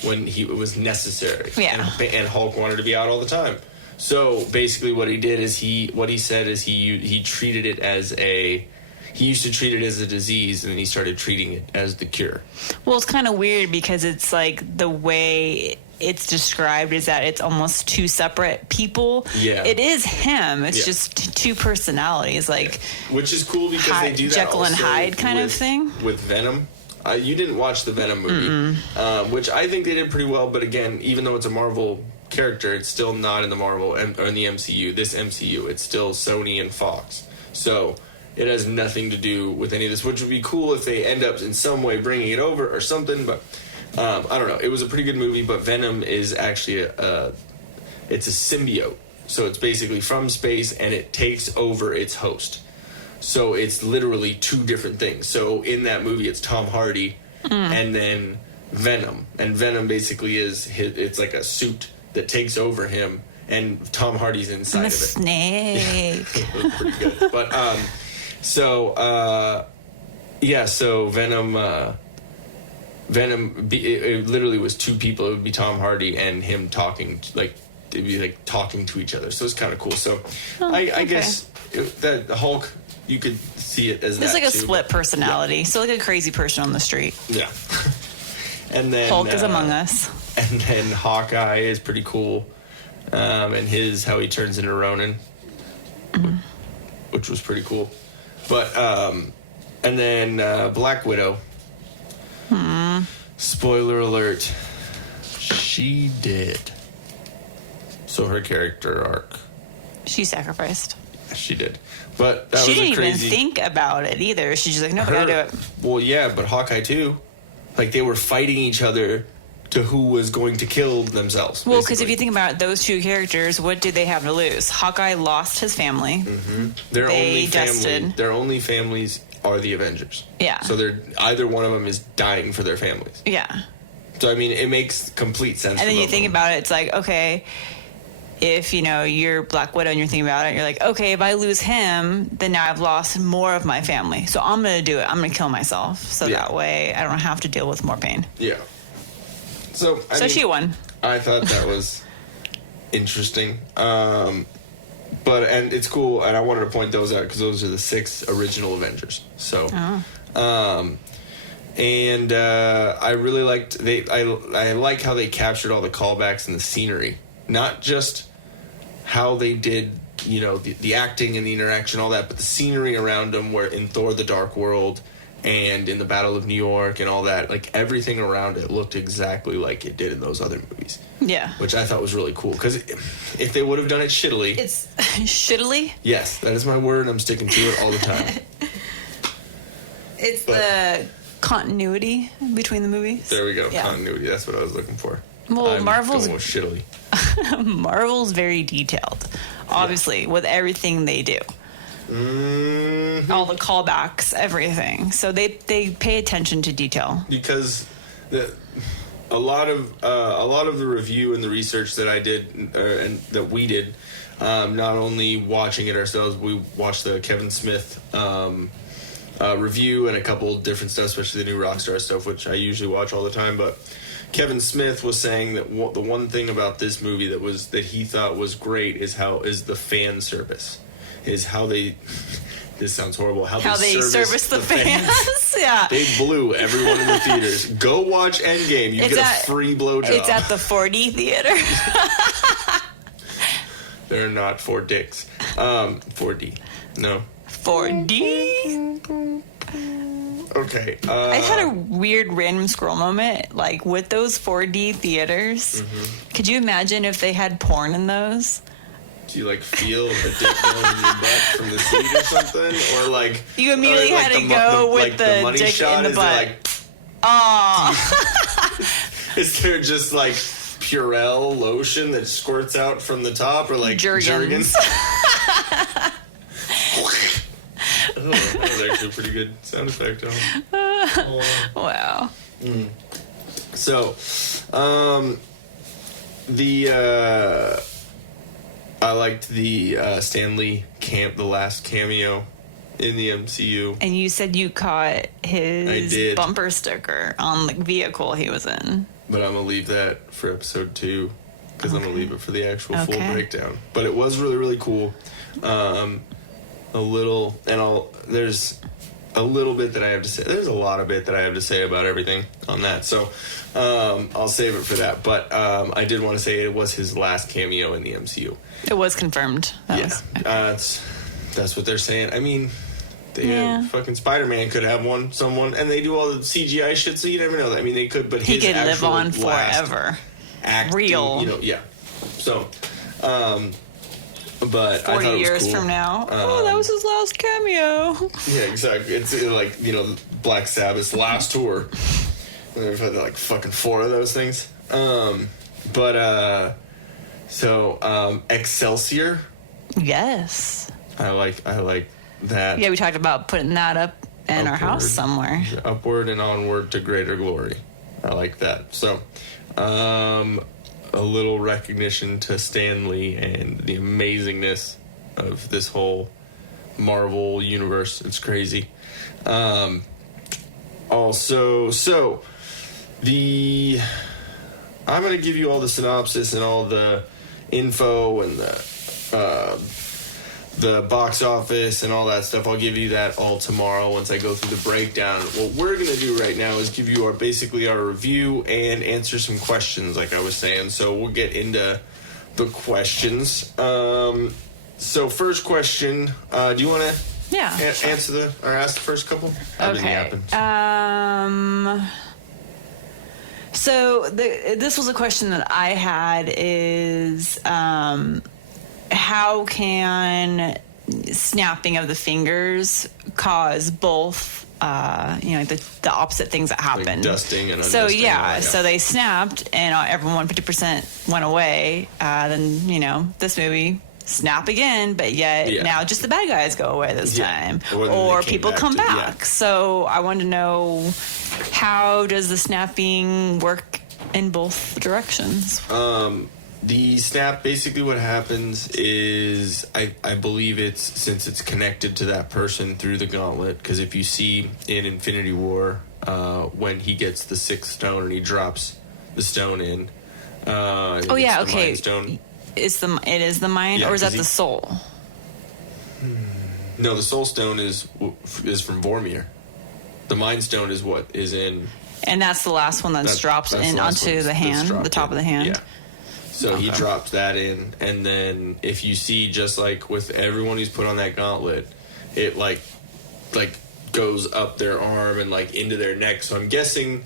when it was necessary. Yeah. And Hulk wanted to be out all the time. So basically what he did is he treated it as he used to treat it as a disease, and then he started treating it as the cure. Well, it's kind of weird because it's like the way it's described is that it's almost two separate people. Yeah. It is him. It's just two personalities, like, which is cool because they do that Jekyll and Hyde kind of thing with Venom. You didn't watch the Venom movie, which I think they did pretty well. But again, even though it's a Marvel character, it's still not in the Marvel or in the MCU. This MCU, it's still Sony and Fox. So it has nothing to do with any of this, which would be cool if they end up in some way bringing it over or something. But I don't know. It was a pretty good movie, but Venom is actually it's a symbiote. So it's basically from space, and it takes over its host. So it's literally two different things. So in that movie, it's Tom Hardy and then Venom. And Venom basically it's like a suit that takes over him, and Tom Hardy's inside of it. Snake. It was pretty good. But so Venom, it literally was two people. It would be Tom Hardy and him talking, they'd be like talking to each other. So it's kind of cool. So I guess that Hulk, you could see it as it's like a split personality. So like a crazy person on the street. Yeah. And then Hulk is among us. And then Hawkeye is pretty cool. And how he turns into Ronin, which was pretty cool. But and then Black Widow. Spoiler alert, she did. So her character arc, she sacrificed. She did, but that she was didn't even think about it either. She's just like, no, I gotta do it. Well, yeah, but Hawkeye too. Like, they were fighting each other to who was going to kill themselves. Well, because if you think about it, those two characters, what did they have to lose? Hawkeye lost his family. Their only families are the Avengers. Yeah. So either one of them is dying for their families. Yeah. So I mean, it makes complete sense. And then you think about it, it's like, okay, if you're Black Widow and you're thinking about it, you're like, okay, if I lose him, then now I've lost more of my family. So I'm gonna do it. I'm gonna kill myself, so that way I don't have to deal with more pain. Yeah. So I mean, she won. I thought that was interesting. And it's cool, and I wanted to point those out because those are the 6 original Avengers. So, and I really liked I like how they captured all the callbacks and the scenery, not just how they did the acting and the interaction, all that, but the scenery around them, where in Thor: The Dark World and in the Battle of New York and all that, like everything around it looked exactly like it did in those other movies. Yeah. Which I thought was really cool, because if they would have done it shittily... It's shittily? Yes, that is my word. I'm sticking to it all the time. The continuity between the movies. There we go. Yeah. Continuity. That's what I was looking for. Well, Marvel's... going with shittily. Marvel's very detailed, obviously, with everything they do. All the callbacks, everything. So they pay attention to detail. Because a lot of the review and the research that I did and that we did, not only watching it ourselves, we watched the Kevin Smith review and a couple different stuff, especially the new Rockstar stuff, which I usually watch all the time. But Kevin Smith was saying that the one thing about this movie that he thought was great is the fan service. Is how they... This sounds horrible. How they service the fans. Yeah. They blew everyone in the theaters. Go watch Endgame. You get a free blowjob. It's at the 4D theater. They're not 4 dicks. 4D. No. 4D? Okay. I had a weird random scroll moment. Like, with those 4D theaters, could you imagine if they had porn in those? Do you like feel a dick going in your butt from the seat or something, or like you immediately had to go with the money dick shot? in the Is butt? there like, Oh, is there just like Purell lotion that squirts out from the top, or like Jergens? Oh, that was actually a pretty good sound effect. Wow. So, I liked the Stan Lee the last cameo in the MCU. And you said you caught I his did. bumper sticker on the vehicle he was in. But I'm gonna leave that for episode 2 because I'm gonna leave it for the actual full Okay. breakdown. But it was really, really cool. There's a little bit that I have to say. There's a lot of bit that I have to say about everything on that. So I'll save it for that. But I did want to say it was his last cameo in the MCU. It was confirmed. That's what they're saying. I mean, Yeah. fucking Spider-Man could have someone, and they do all the CGI shit, so you never know that. I mean, they could, but He his could live actual on last forever. acting, Real. yeah. So, but 40 I thought it was years cool. from now. That was his last cameo. Yeah, exactly. It's like, Black Sabbath's last tour. And they've had like fucking 4 of those things. Excelsior. Yes. I like that. Yeah, we talked about putting that up in our house somewhere. Upward and onward to greater glory. I like that. So, a little recognition to Stan Lee and the amazingness of this whole Marvel universe. It's crazy. Also, I'm going to give you all the synopsis and all the info and the box office and all that stuff. I'll give you that all tomorrow once I go through the breakdown. What we're going to do right now is give you our review and answer some questions, like I was saying. So we'll get into the questions. So first question, do you want to answer ask the first couple? Okay. So this was a question that I had is how can snapping of the fingers cause both the opposite things that happen, like dusting and so undusting, so they snapped and everyone 50% went away, then this movie snap again, but yet now just the bad guys go away this time, or people come back. So I wanted to know, how does the snapping work in both directions? The snap, basically what happens is, I believe since it's connected to that person through the gauntlet, because if you see in Infinity War, when he gets the 6th stone and he drops the stone in, Mind Stone. It is the mind, or is that the soul? No, the soul stone is from Vormir. The Mind Stone is what is in... And that's the last one that's dropped in onto the hand, the top of the hand? Yeah. So he dropped that in, and then if you see, just like with everyone who's put on that gauntlet, it like goes up their arm and like into their neck. So I'm guessing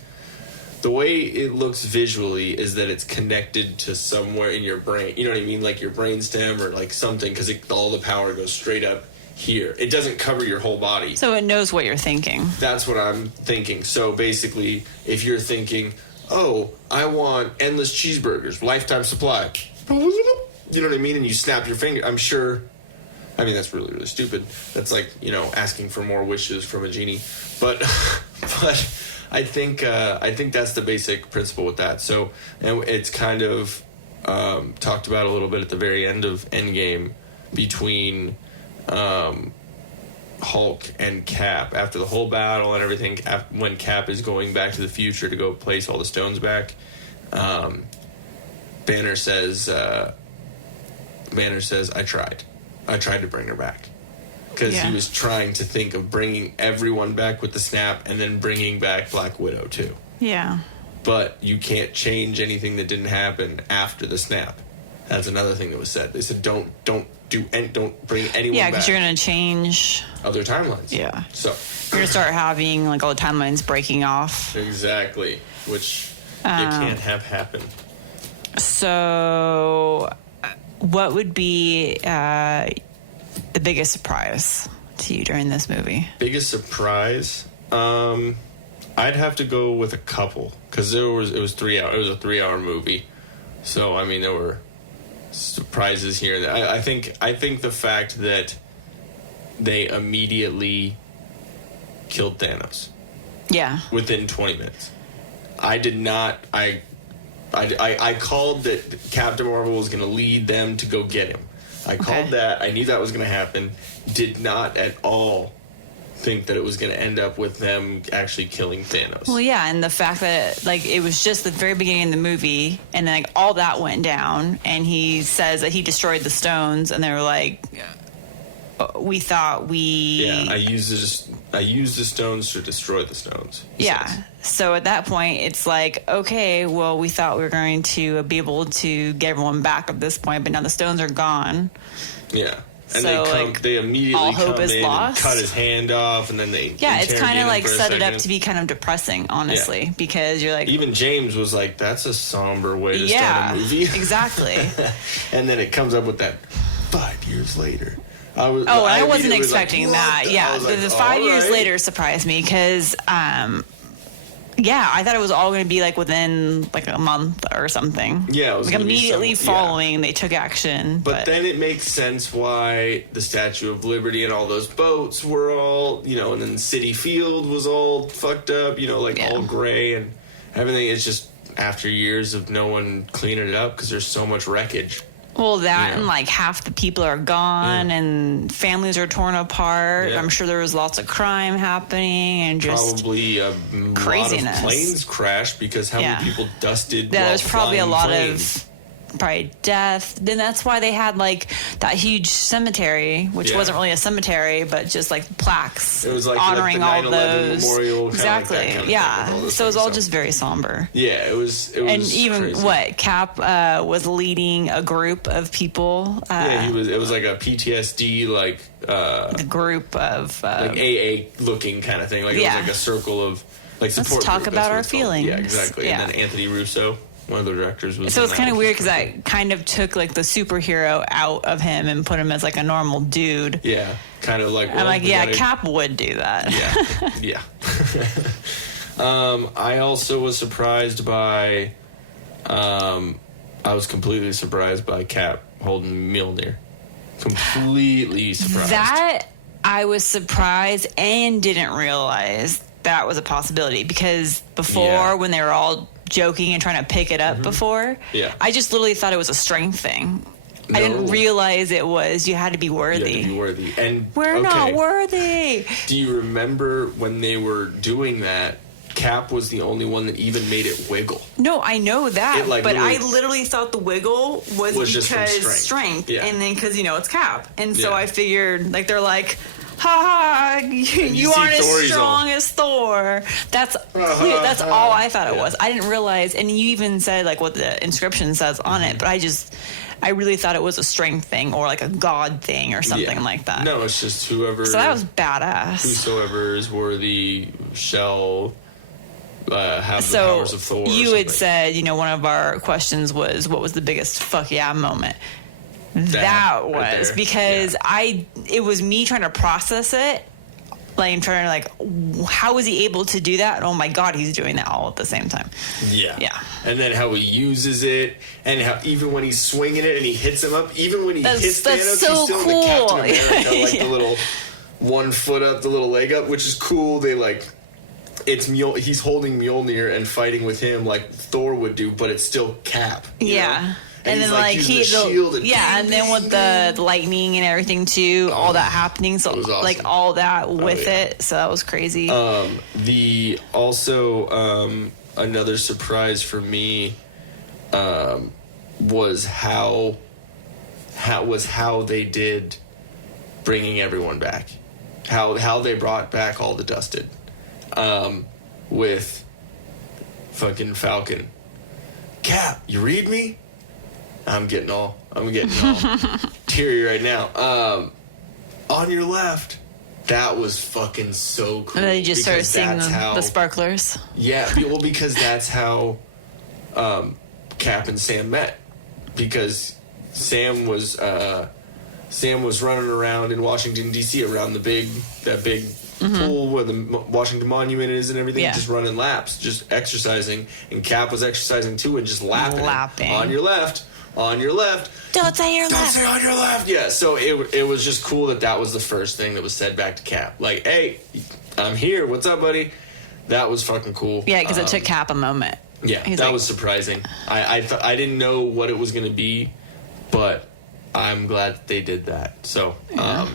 the way it looks visually is that it's connected to somewhere in your brain. You know what I mean? Like your brainstem or like something, because all the power goes straight up here. It doesn't cover your whole body. So it knows what you're thinking. That's what I'm thinking. So basically, if you're thinking, oh, I want endless cheeseburgers, lifetime supply. You know what I mean? And you snap your finger. I'm sure. I mean, that's really, really stupid. That's like, asking for more wishes from a genie. But I think that's the basic principle with that. So, and it's kind of talked about a little bit at the very end of Endgame between Hulk and Cap, after the whole battle and everything, when Cap is going back to the future to go place all the stones back, Banner says, I tried to bring her back, because he was trying to think of bringing everyone back with the snap and then bringing back Black Widow too. Yeah. But you can't change anything that didn't happen after the snap. That's another thing that was said. They said don't bring anyone back. Yeah, because you're going to change other timelines. Yeah. So you're going to start having like all the timelines breaking off. Exactly, which you can't have happen. So what would be the biggest surprise to you during this movie? Biggest surprise? I'd have to go with a couple, because it was 3 hours. It was a 3-hour movie, so I mean there were surprises here and there. I think the fact that they immediately killed Thanos. Yeah. Within 20 minutes. I did not. I called that Captain Marvel was going to lead them to go get him. I called that. I knew that was going to happen. Did not at all think that it was going to end up with them actually killing Thanos. Well, yeah, and the fact that like it was just the very beginning of the movie, and then like all that went down, and he says that he destroyed the stones, and they were like, "We thought we." Yeah, I used the stones to destroy the stones. Yeah. So at that point, it's like, okay, well, we thought we were going to be able to get everyone back at this point, but now the stones are gone. Yeah. And so, they immediately all hope come is in lost. and cut his hand off, and then they it's kind of like set it up second. to be kind of depressing, honestly, because you're like, even James was like, "That's a somber way to start a movie." Exactly. And then it comes up with that 5 years later. I wasn't expecting that. Yeah, the 5 years later surprised me because, I thought it was all going to be like within like a month or something. Yeah, it was like immediately following. They took action, but then it makes sense why the Statue of Liberty and all those boats were all, and then City Field was all fucked up, all gray and everything. It's just after years of no one cleaning it up because there's so much wreckage. Well, that and like half the people are gone and families are torn apart. I'm sure there was lots of crime happening and just probably a craziness. Lot of planes crashed because how many people dusted. Yeah, there's probably a lot planes. of death. Then that's why they had like that huge cemetery, which wasn't really a cemetery, but just like plaques. It was like honoring the all 9/11 those. memorial. Exactly. Like that kind of Yeah. So it was all just very somber. Yeah, it was. And even crazy. Cap was leading a group of people. He was. It was like a PTSD the group of like AA looking kind of thing. Like it was like a circle of like support. Let's talk group. about That's what our it's called. feelings. Yeah, exactly. Yeah. And then Anthony Russo, one of the directors, was. So it's kind of weird because I kind of took like the superhero out of him and put him as like a normal dude. Yeah, kind of like. I'm like, Cap would do that. Yeah. I also was surprised by. I was completely surprised by Cap holding Mjolnir. Completely surprised. That I was surprised and didn't realize that was a possibility because before when they were all joking and trying to pick it up before, I just literally thought it was a strength thing. No. I didn't realize it was you had to be worthy. You had to be worthy. And we're not worthy. Do you remember when they were doing that? Cap was the only one that even made it wiggle. No, I know that, but I literally thought the wiggle was because strength. Yeah. And then because, it's Cap. And so I figured, like, they're like, ha, you aren't as strong as Thor. That's clear. That's all I thought it was. I didn't realize, and you even said, like, what the inscription says on it, but I really thought it was a strength thing or, like, a god thing or something like that. No, it's just whoever... So that was badass. Whosoever is worthy shall... have the powers of Thor. You had said, one of our questions was, what was the biggest fuck yeah moment? That was right because it was me trying to process it. Like, I'm trying to how was he able to do that? Oh my God, he's doing that all at the same time. Yeah. Yeah. And then how he uses it, and how even when he's swinging it and he hits him up, even when he hits Thanos, so he's still cool. the Captain America, the little 1 foot up, the little leg up, which is cool. They he's holding Mjolnir and fighting with him like Thor would do, but it's still Cap. Yeah. And then the shield and and then with the lightning and everything too, all that happening, so awesome. all that with it, so that was crazy. Another surprise for me was how they did bringing everyone back, how they brought back all the dusted, with fucking Falcon. Cap, you read me? I'm getting all teary right now. On your left. That was fucking so cool. And then you just started seeing the sparklers. Yeah, well, because that's how Cap and Sam met. Because Sam was running around in Washington D.C. around that big pool where the Washington Monument is and everything, just running laps, just exercising, and Cap was exercising too and just lapping. On your left. Don't say your left. Don't say on your left. Yeah, so it was just cool that was the first thing that was said back to Cap. Like, hey, I'm here. What's up, buddy? That was fucking cool. Yeah, because it took Cap a moment. Yeah, that was surprising. I didn't know what it was going to be, but I'm glad that they did that. So, how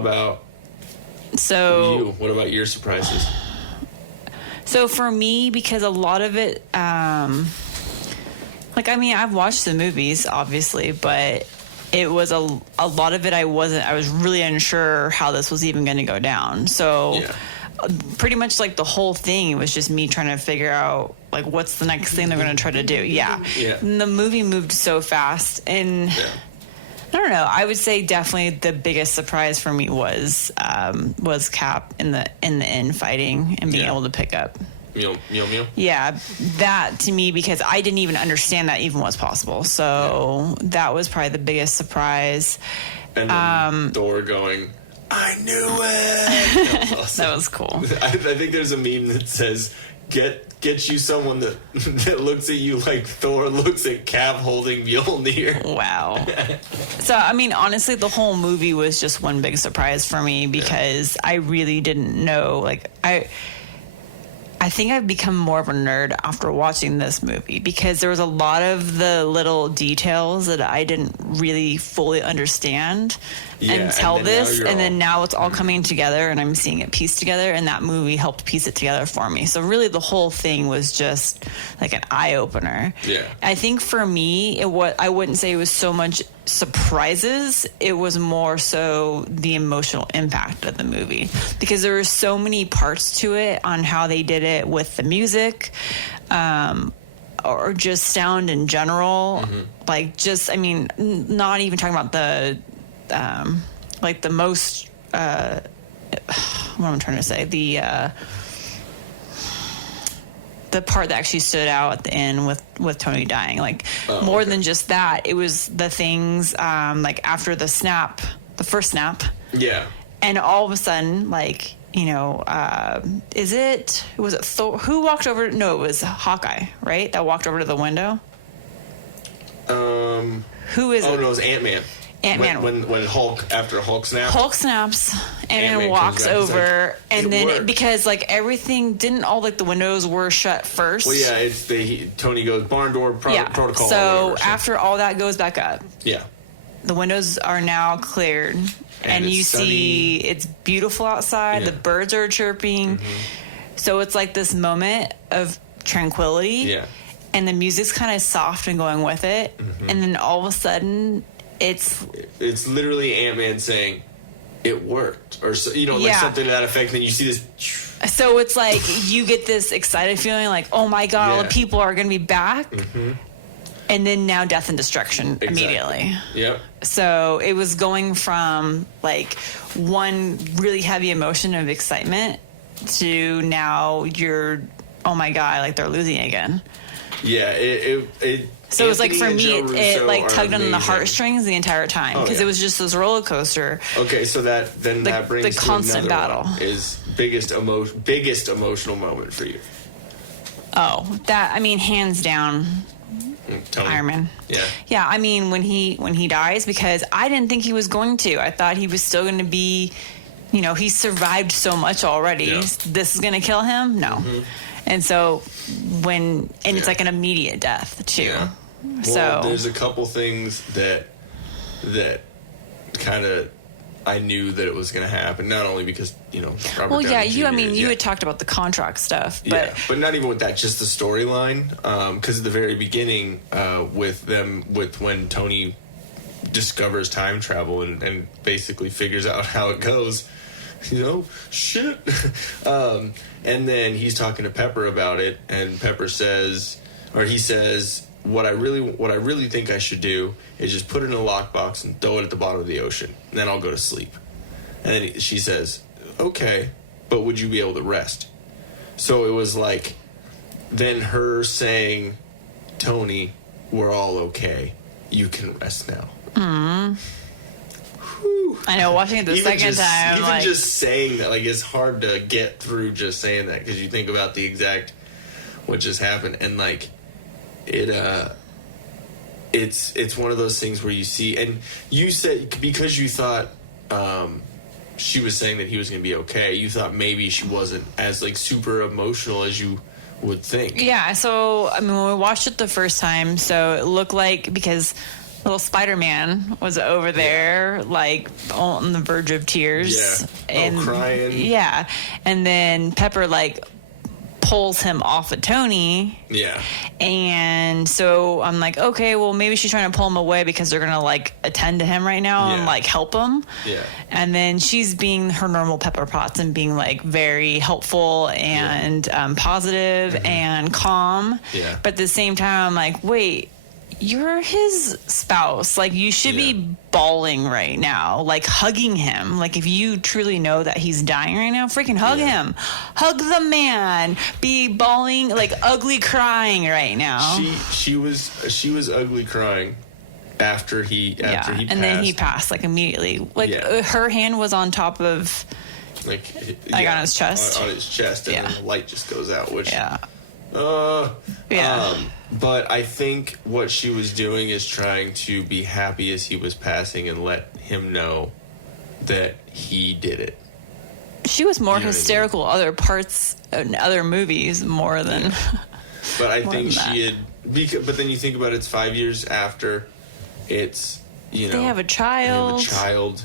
about you? What about your surprises? So for me, because a lot of it, I've watched the movies, obviously, but it was a lot of it I was really unsure how this was even going to go down. So pretty much like the whole thing was just me trying to figure out like what's the next thing they're going to try to do. Yeah. And the movie moved so fast, and I don't know, I would say definitely the biggest surprise for me was Cap in the end fighting and being able to pick up. Meow. Yeah, that to me, because I didn't even understand that even was possible. So that was probably the biggest surprise. And then Thor going, I knew it. That was awesome. That was cool. I think there's a meme that says, get you someone that looks at you like Thor looks at Cap holding Mjolnir. Wow. So, I mean, honestly, the whole movie was just one big surprise for me because I really didn't know. Like, I think I've become more of a nerd after watching this movie because there was a lot of the little details that I didn't really fully understand until this. And then now it's all coming together and I'm seeing it pieced together, and that movie helped piece it together for me. So really the whole thing was just like an eye-opener. Yeah. I think for me, I wouldn't say it was so much surprises, it was more so the emotional impact of the movie, because there were so many parts to it on how they did it with the music, or just sound in general. Like, just, I mean, not even talking about the like the most what am I trying to say, the part that actually stood out at the end with Tony dying. Like, more than just that, it was the things like after the first snap. Yeah. And all of a sudden, like, you know, was it Thor? Who walked over? No, it was Hawkeye, right? That walked over to the window. Who is it? Oh, no, it was Ant-Man. Ant-Man. When Hulk snaps. Hulk snaps, Ant-Man walks over, like, and then worked. Because like everything didn't, all like the windows were shut first. Well, yeah, Tony goes barn door protocol. So after all that goes back up, the windows are now cleared, and you see it's beautiful outside. The birds are chirping, so it's like this moment of tranquility. Yeah, and the music's kind of soft and going with it, and then all of a sudden. It's literally Ant-Man saying, it worked. Or, so, you know, like something to that effect. Then you see this. So it's like you get this excited feeling like, oh my God, all the people are going to be back. And then now death and destruction immediately. Yep. So it was going from like one really heavy emotion of excitement to now you're, oh my God, like they're losing again. Yeah, it so it was like, for me, it like tugged on the heartstrings the entire time, because it was just this roller coaster. Okay, so that brings the constant battle. Is biggest emotional moment for you? Oh, that, I mean, hands down, Tony. Iron Man. Yeah. Yeah, I mean, when he dies, because I didn't think he was going to. I thought he was still going to be, you know, he survived so much already. Yeah. This is going to kill him? No. And so it's like an immediate death too. Yeah. Well, so there's a couple things that kind of I knew that it was going to happen. Not only because, you know, Robert Downey Jr. You had talked about the contract stuff, but not even with that. Just the storyline, because at the very beginning, with when Tony discovers time travel and basically figures out how it goes. You know, shit. And then he's talking to Pepper about it, and Pepper says, what I really think I should do is just put it in a lockbox and throw it at the bottom of the ocean, and then I'll go to sleep. And then she says, okay, but would you be able to rest? So it was like, then her saying, Tony, we're all okay. you can rest now. I know, watching it the second time. Even like, just saying that, like, it's hard to get through just saying that because you think about the exact what just happened, and like it's one of those things where you see, and you said because you thought she was saying that he was going to be okay, you thought maybe she wasn't as like super emotional as you would think. Yeah, so I mean, when we watched it the first time, so it looked like, because little Spider-Man was over there, like on the verge of tears, and crying. Yeah, and then Pepper like pulls him off of Tony. Yeah. And so I'm like, okay, well, maybe she's trying to pull him away because they're gonna like attend to him right now and like help him. Yeah. And then she's being her normal Pepper Potts and being like very helpful and positive and calm. Yeah. But at the same time, I'm like, wait, you're his spouse. Like, you should be bawling right now, like hugging him. Like, if you truly know that he's dying right now, freaking hug him. Hug the man. Be bawling, like ugly crying right now. She was ugly crying after he passed. And then he passed like immediately. Like her hand was on top of like on his chest. On his chest, and then the light just goes out, which but I think what she was doing is trying to be happy as he was passing and let him know that he did it. She was more hysterical other parts in other movies more than. But I think she had. But then you think about it, it's 5 years after. It's, you know. They have a child.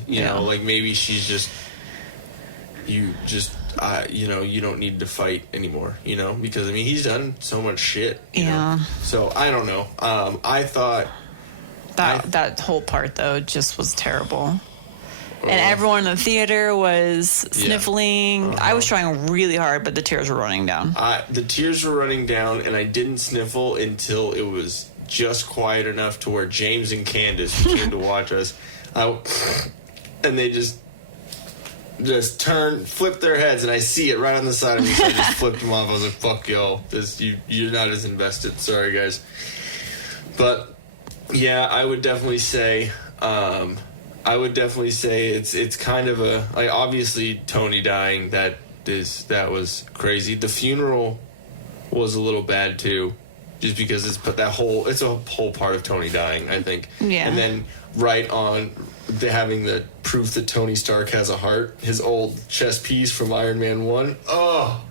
You know, like maybe she's just. You know, you don't need to fight anymore, you know, because I mean he's done so much shit. You know? So I don't know. I thought that whole part though just was terrible, and everyone in the theater was sniffling. I was trying really hard, but the tears were running down. The tears were running down, and I didn't sniffle until it was just quiet enough to where James and Candace who came to watch us, and they just flip their heads, and I see it right on the side of me, so I just flipped them off. I was like, fuck y'all, you're not as invested, sorry guys. But yeah, I would definitely say it's kind of a, like, obviously Tony dying, that was crazy. The funeral was a little bad too, just because it's a whole part of Tony dying, I think. Yeah. And then right on having the proof that Tony Stark has a heart, his old chess piece from Iron Man 1. Oh,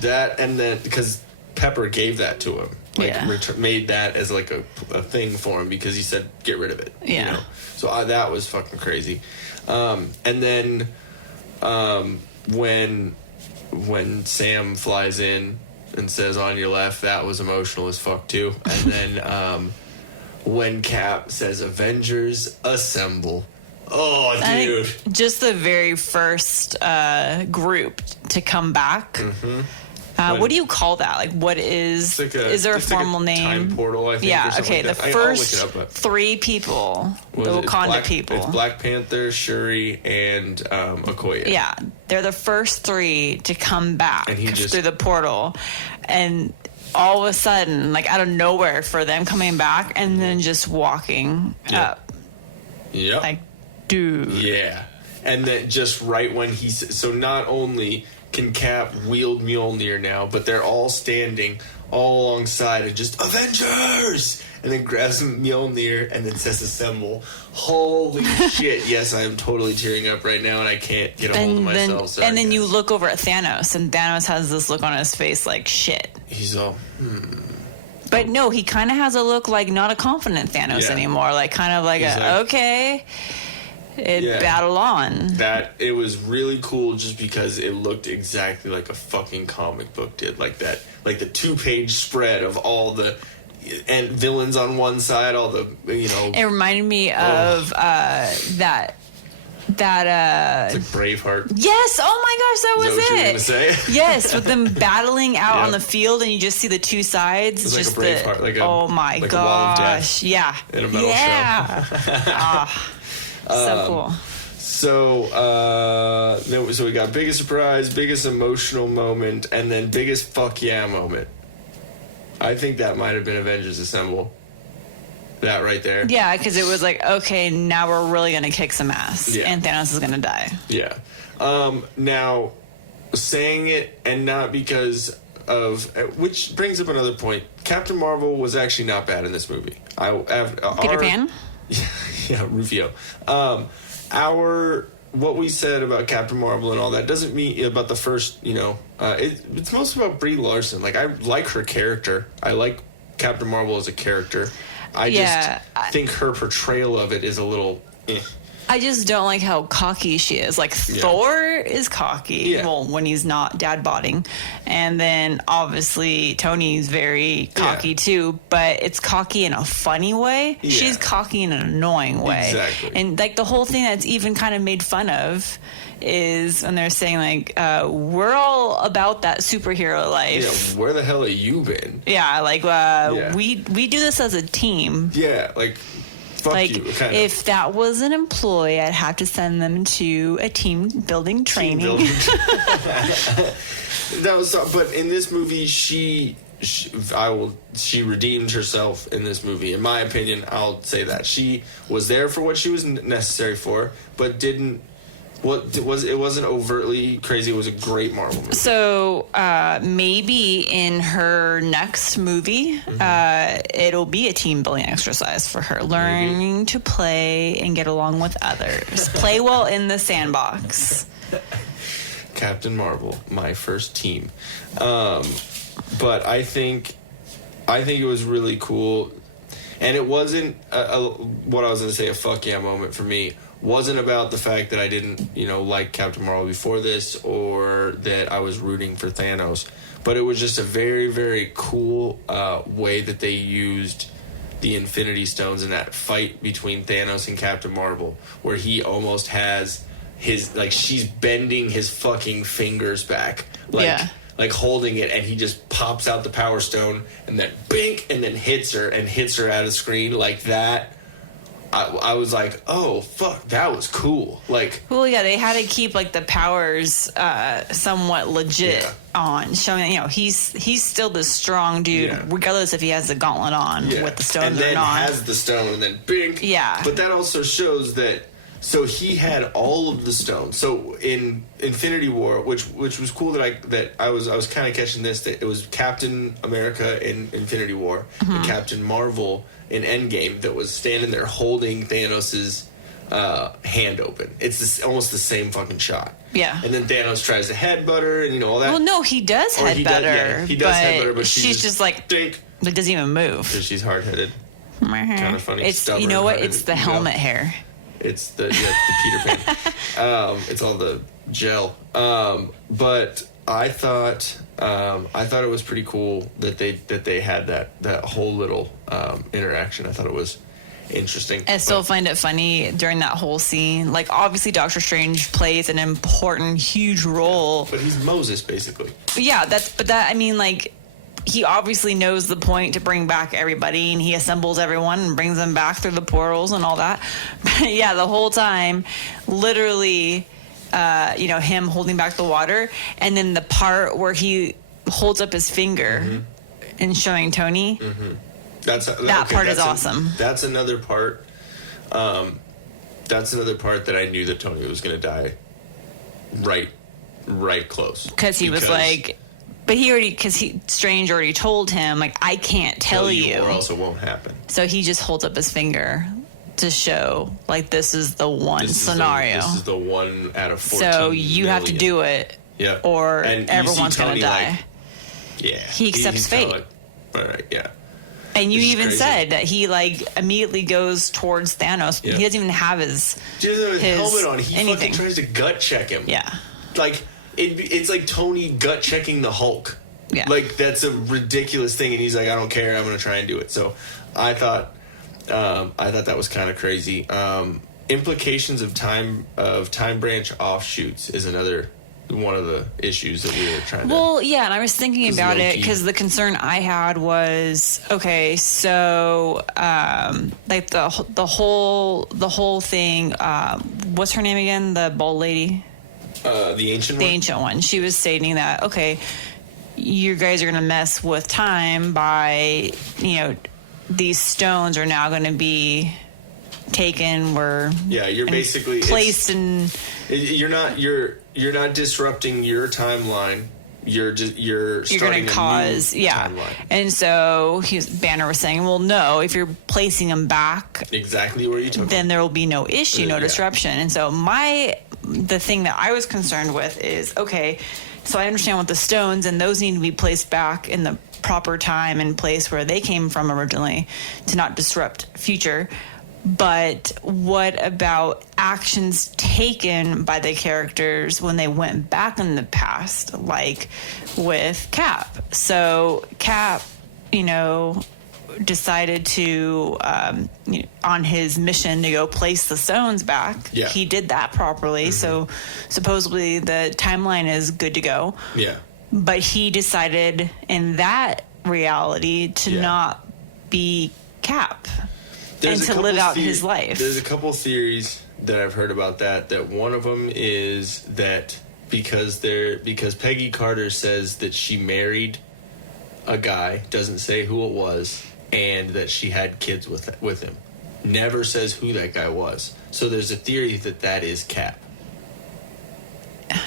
that, and then because Pepper gave that to him, like made that as like a thing for him because he said get rid of it. Yeah. You know? So that was fucking crazy. And then when Sam flies in and says on your left, that was emotional as fuck too. And then when Cap says Avengers assemble. Oh, dude. I think just the very first group to come back. Mm-hmm. What do you call that? Like, what is... is there a formal name? Time portal, I think. Yeah, okay. Like the first three people, the Wakanda people. It's Black Panther, Shuri, and Okoye. Yeah, they're the first three to come back through the portal. And all of a sudden, like out of nowhere for them coming back and then just walking up. Yep. Like, dude. Yeah. And then just right when so not only can Cap wield Mjolnir now, but they're all standing all alongside and just Avengers, and then grabs Mjolnir and then says assemble. Holy shit. Yes, I am totally tearing up right now and I can't get a hold of myself. Sorry, and then you look over at Thanos and Thanos has this look on his face like shit. He's all But no, he kind of has a look like not a confident Thanos anymore, like kind of like okay, battle on. That it was really cool just because it looked exactly like a fucking comic book did, like that, like the 2-page spread of all the and villains on one side, all the It reminded me of that. It's like Braveheart. Yes, oh my gosh, that was Is that what it. you were gonna say? Yes, with them battling out on the field, and you just see the two sides. It's just like a Braveheart, oh my like gosh, a wall of death in a metal shell. So cool. So we got biggest surprise, biggest emotional moment, and then biggest fuck yeah moment. I think that might have been Avengers Assemble. That right there. Yeah, because it was like, okay, now we're really going to kick some ass. Yeah. And Thanos is going to die. Yeah. Now, saying it and not because of... Which brings up another point. Captain Marvel was actually not bad in this movie. Peter Pan? Yeah, Rufio. What we said about Captain Marvel and all that doesn't mean about the first, it's mostly about Brie Larson. Like, I like her character. I like Captain Marvel as a character. I think her portrayal of it is a little... I just don't like how cocky she is. Like, Thor is cocky. Yeah. Well, when he's not dad-bodding. And then, obviously, Tony's very cocky, too. But it's cocky in a funny way. Yeah. She's cocky in an annoying way. Exactly. And, like, the whole thing that's even kind of made fun of is when they're saying, like, we're all about that superhero life. Yeah, where the hell have you been? Yeah, like, we do this as a team. Yeah, like... Fuck Like, you, kind if of. that was an employee, I'd have to send them to a team building training. That was, but in this movie, she redeemed herself in this movie. In my opinion, I'll say that she was there for what she was necessary for, but didn't. It wasn't overtly crazy. It was a great Marvel movie. So maybe in her next movie, it'll be a team building exercise for her, learning to play and get along with others, play well in the sandbox. Captain Marvel, my first team. But I think it was really cool, and it wasn't what I was going to say a fuck yeah moment for me. Wasn't about the fact that I didn't, like Captain Marvel before this or that I was rooting for Thanos. But it was just a very, very cool way that they used the Infinity Stones in that fight between Thanos and Captain Marvel, where he almost has his, like, she's bending his fucking fingers back. Like holding it, and he just pops out the Power Stone and then bink, and then hits her out of screen like that. I was like, oh, fuck, that was cool. Like, well, yeah, they had to keep, like, the powers somewhat legit on, showing that, he's still this strong dude, regardless if he has the gauntlet on with the stones and then or not. has the stone, and then bink. Yeah. But that also shows that, so he had all of the stones. So in Infinity War, which was cool that I was kind of catching this, that it was Captain America in Infinity War and Captain Marvel in Endgame that was standing there holding Thanos's hand open. It's almost the same fucking shot. Yeah. And then Thanos tries to headbutt her and all that. Well, no, he does headbutt her. He does headbutt her, but she's just like, dink. It doesn't even move. Because she's hard-headed. Kind of funny. It's, you know what? It's the helmet hair. It's the Peter Pan. It's all the gel. But I thought it was pretty cool that they had that whole little interaction. I thought it was interesting. I still find it funny during that whole scene. Like, obviously, Doctor Strange plays an important, huge role. But he's Moses, basically. Yeah, I mean, like, he obviously knows the point to bring back everybody, and he assembles everyone and brings them back through the portals and all that. But yeah, the whole time, literally, him holding back the water, and then the part where he holds up his finger and showing Tony. That part is awesome. That's another part. That's another part that I knew that Tony was going to die. Right close. Because he was like. But Strange already told him, like, I can't tell you. Or else it won't happen. So he just holds up his finger to show, like, this is the one scenario. This is the one out of 14 So you have to do it. Yeah. Or everyone's going to die. He accepts fate. All right, yeah. And you even said that he, like, immediately goes towards Thanos. Yeah. He doesn't even have his helmet on. He anything. fucking tries to gut check him. Yeah. Like... It's like Tony gut checking the Hulk. Yeah. Like, that's a ridiculous thing, and he's like, I don't care, I'm going to try and do it. So I thought that was kind of crazy. Implications of time branch offshoots is another one of the issues that we were trying to... Well, yeah, and I was thinking about it because the concern I had was, okay, so like the whole thing, what's her name again? The bald lady? The ancient one? The ancient one. She was stating that, okay, you guys are going to mess with time by, these stones are now going to be taken, you're basically placed in. You're not disrupting your timeline. You're going to cause timeline. And so Banner was saying, well, no, if you're placing them back exactly where you took then there will be no issue, no disruption. And so the thing that I was concerned with is, okay, so I understand what the stones, and those need to be placed back in the proper time and place where they came from originally to not disrupt future. But what about actions taken by the characters when they went back in the past, like with Cap? So Cap, decided to, on his mission to go place the stones back. Yeah. He did that properly. Mm-hmm. So supposedly the timeline is good to go. Yeah. But he decided in that reality to not be Cap. And to live out his life. There's a couple theories that I've heard about that one of them is that because Peggy Carter says that she married a guy, doesn't say who it was, and that she had kids with him. Never says who that guy was. So there's a theory that is Cap.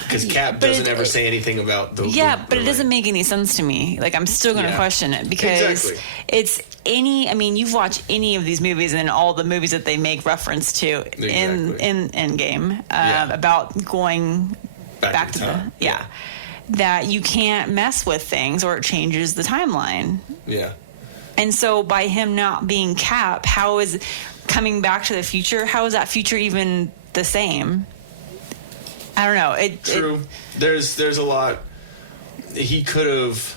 Because Cap doesn't ever say anything about the... Yeah, but it doesn't make any sense to me. Like, I'm still going to question it because it's you've watched any of these movies and all the movies that they make reference to in Endgame about going back to the... Yeah. That you can't mess with things or it changes the timeline. Yeah. And so by him not being Cap, how is coming back to the future, how is that future even the same? I don't know. True. There's a lot. He could have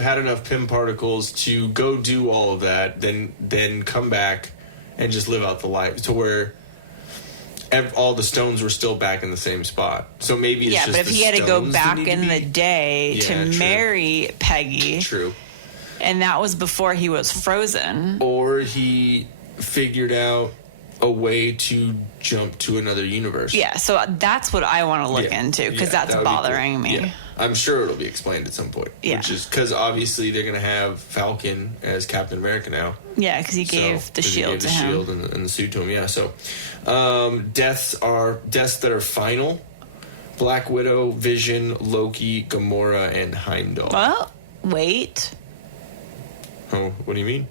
had enough Pym particles to go do all of that, then come back and just live out the life to where all the stones were still back in the same spot. So maybe it's just but if he had to go back in the day to marry Peggy, true, and that was before he was frozen, or he figured out a way to jump to another universe. Yeah, so that's what I want to look into because that's bothering me. Yeah. I'm sure it'll be explained at some point. Yeah. Which is because obviously they're going to have Falcon as Captain America now. Yeah, because he gave the shield to him. Shield and the suit to him, yeah. So deaths that are final. Black Widow, Vision, Loki, Gamora, and Heimdall. Well, wait. Oh, what do you mean?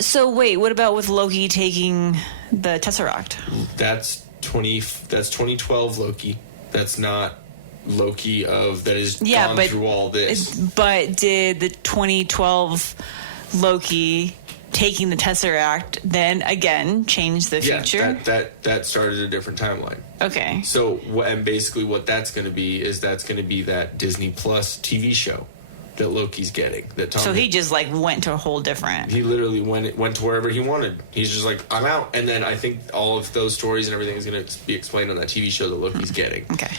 So wait, what about with Loki taking the Tesseract? That's 2012 Loki. That's not Loki that is gone through all this. But did the 2012 Loki taking the Tesseract then again change the future? That started a different timeline. Okay. So and basically what that's going to be is that Disney Plus TV show that Loki's getting. So he just went to a whole different... He literally went to wherever he wanted. He's just like, I'm out. And then I think all of those stories and everything is going to be explained on that TV show that Loki's getting. Okay.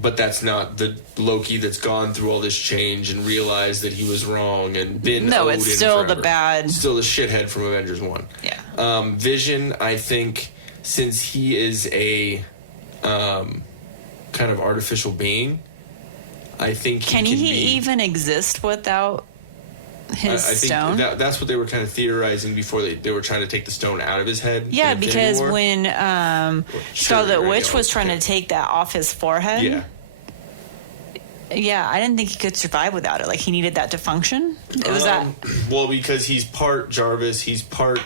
But that's not the Loki that's gone through all this change and realized that he was wrong and been No, it's still forever. The bad... Still the shithead from Avengers 1. Yeah. Vision, I think, since he is a kind of artificial being... I think can he even exist without his stone? That's what they were kind of theorizing before they were trying to take the stone out of his head. Yeah, because when Scarlet Witch was trying to take that off his forehead. Yeah, I didn't think he could survive without it. He needed that to function. Well, because he's part Jarvis, he's part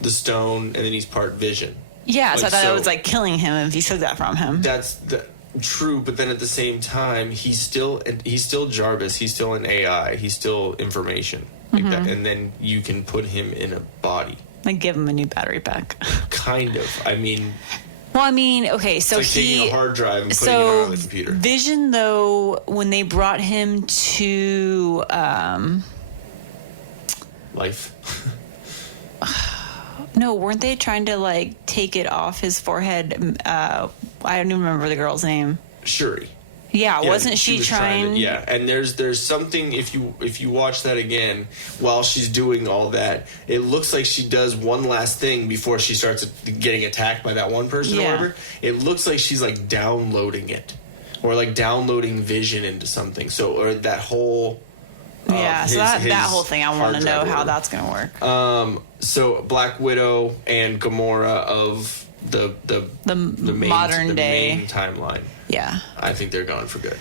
the stone, and then he's part Vision. Yeah, so I thought it was killing him if he took that from him. That's true, but then at the same time, he's still Jarvis. He's still an AI. He's still information like that. And then you can put him in a body. Give him a new battery pack. Kind of. Okay, so it's taking a hard drive and putting it on the computer. Vision, though, when they brought him to life. No, weren't they trying to take it off his forehead? I don't even remember the girl's name. Shuri. Yeah, wasn't she trying? Yeah, and there's something if you watch that again while she's doing all that, it looks like she does one last thing before she starts getting attacked by that one person or whatever. It looks like she's downloading it. or like downloading vision into something. So, or that whole so that whole thing, I want to know how that's going to work. So Black Widow and Gamora of the main, modern day main timeline. Yeah, I think they're gone for good.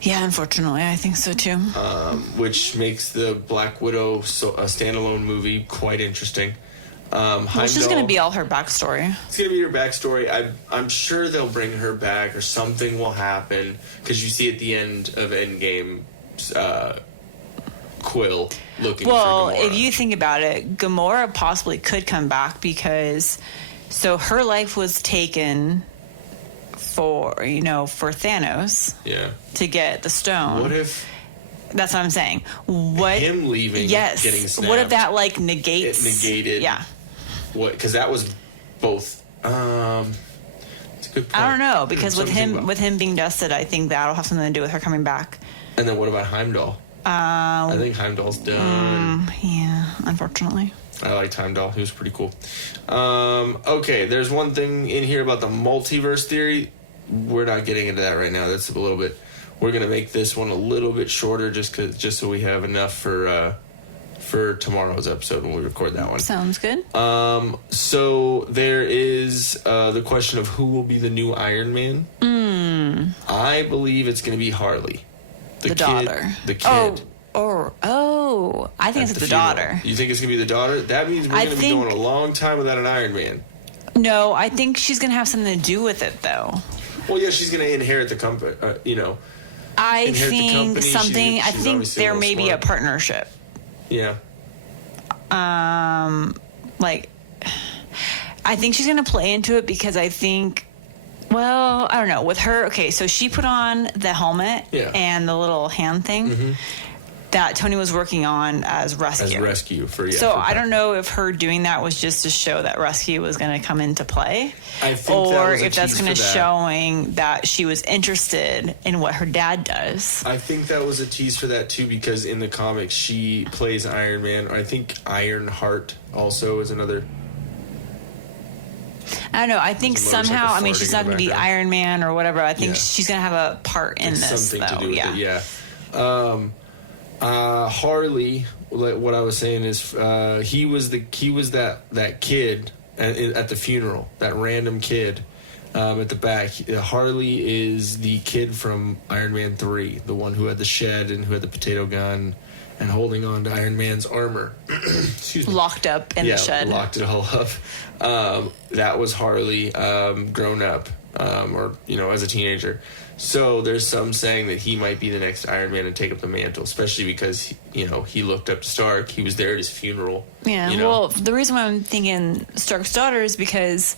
Yeah, unfortunately, I think so too. Which makes the Black Widow a standalone movie quite interesting. It's just going to be all her backstory. It's going to be her backstory. I'm sure they'll bring her back or something will happen, because you see at the end of Endgame, Quill looking for Gamora. If you think about it, Gamora possibly could come back because her life was taken for Thanos to get the stone. What if... That's what I'm saying. What him leaving, yes. getting snapped. What if that negates? It negated. Yeah. What? Because that was both. It's a good point. I don't know, because with him being dusted, I think that'll have something to do with her coming back. And then what about Heimdall? I think Heimdall's done. Yeah, unfortunately. I liked Heimdall. He was pretty cool. Okay, there's one thing in here about the multiverse theory. We're not getting into that right now. That's a little bit. We're gonna make this one a little bit shorter, just so we have enough for tomorrow's episode when we record that one. Sounds good. So there is the question of who will be the new Iron Man. I believe it's gonna be Harley, the kid, daughter. The kid. I think it's the funeral. daughter. You think it's gonna be the daughter? That means we're gonna be going a long time without an Iron Man. No, I think she's gonna have something to do with it, though. Well, yeah, she's gonna inherit the company. I think something. I think there may be a partnership. Yeah. I think she's gonna play into it because I think. Well, I don't know. With her, okay, so she put on the helmet and the little hand thing that Tony was working on as rescue. So I don't know if her doing that was just to show that rescue was going to come into play, or if that's going to showing that she was interested in what her dad does. I think that was a tease for that too, because in the comics she plays Iron Man. I think Ironheart also is another. I don't know. I think somehow, I mean, she's not going to be Iron Man or whatever. I think she's going to have a part in this, something though. To do with it, Harley, what I was saying is, he was that kid at the funeral, that random kid at the back. Harley is the kid from Iron Man 3, the one who had the shed and who had the potato gun and holding on to Iron Man's armor. Excuse me. Locked up in the shed. Locked it all up. That was Harley, grown up, or as a teenager. So there's some saying that he might be the next Iron Man and take up the mantle, especially because he looked up to Stark. He was there at his funeral. Yeah. Well, the reason why I'm thinking Stark's daughter is because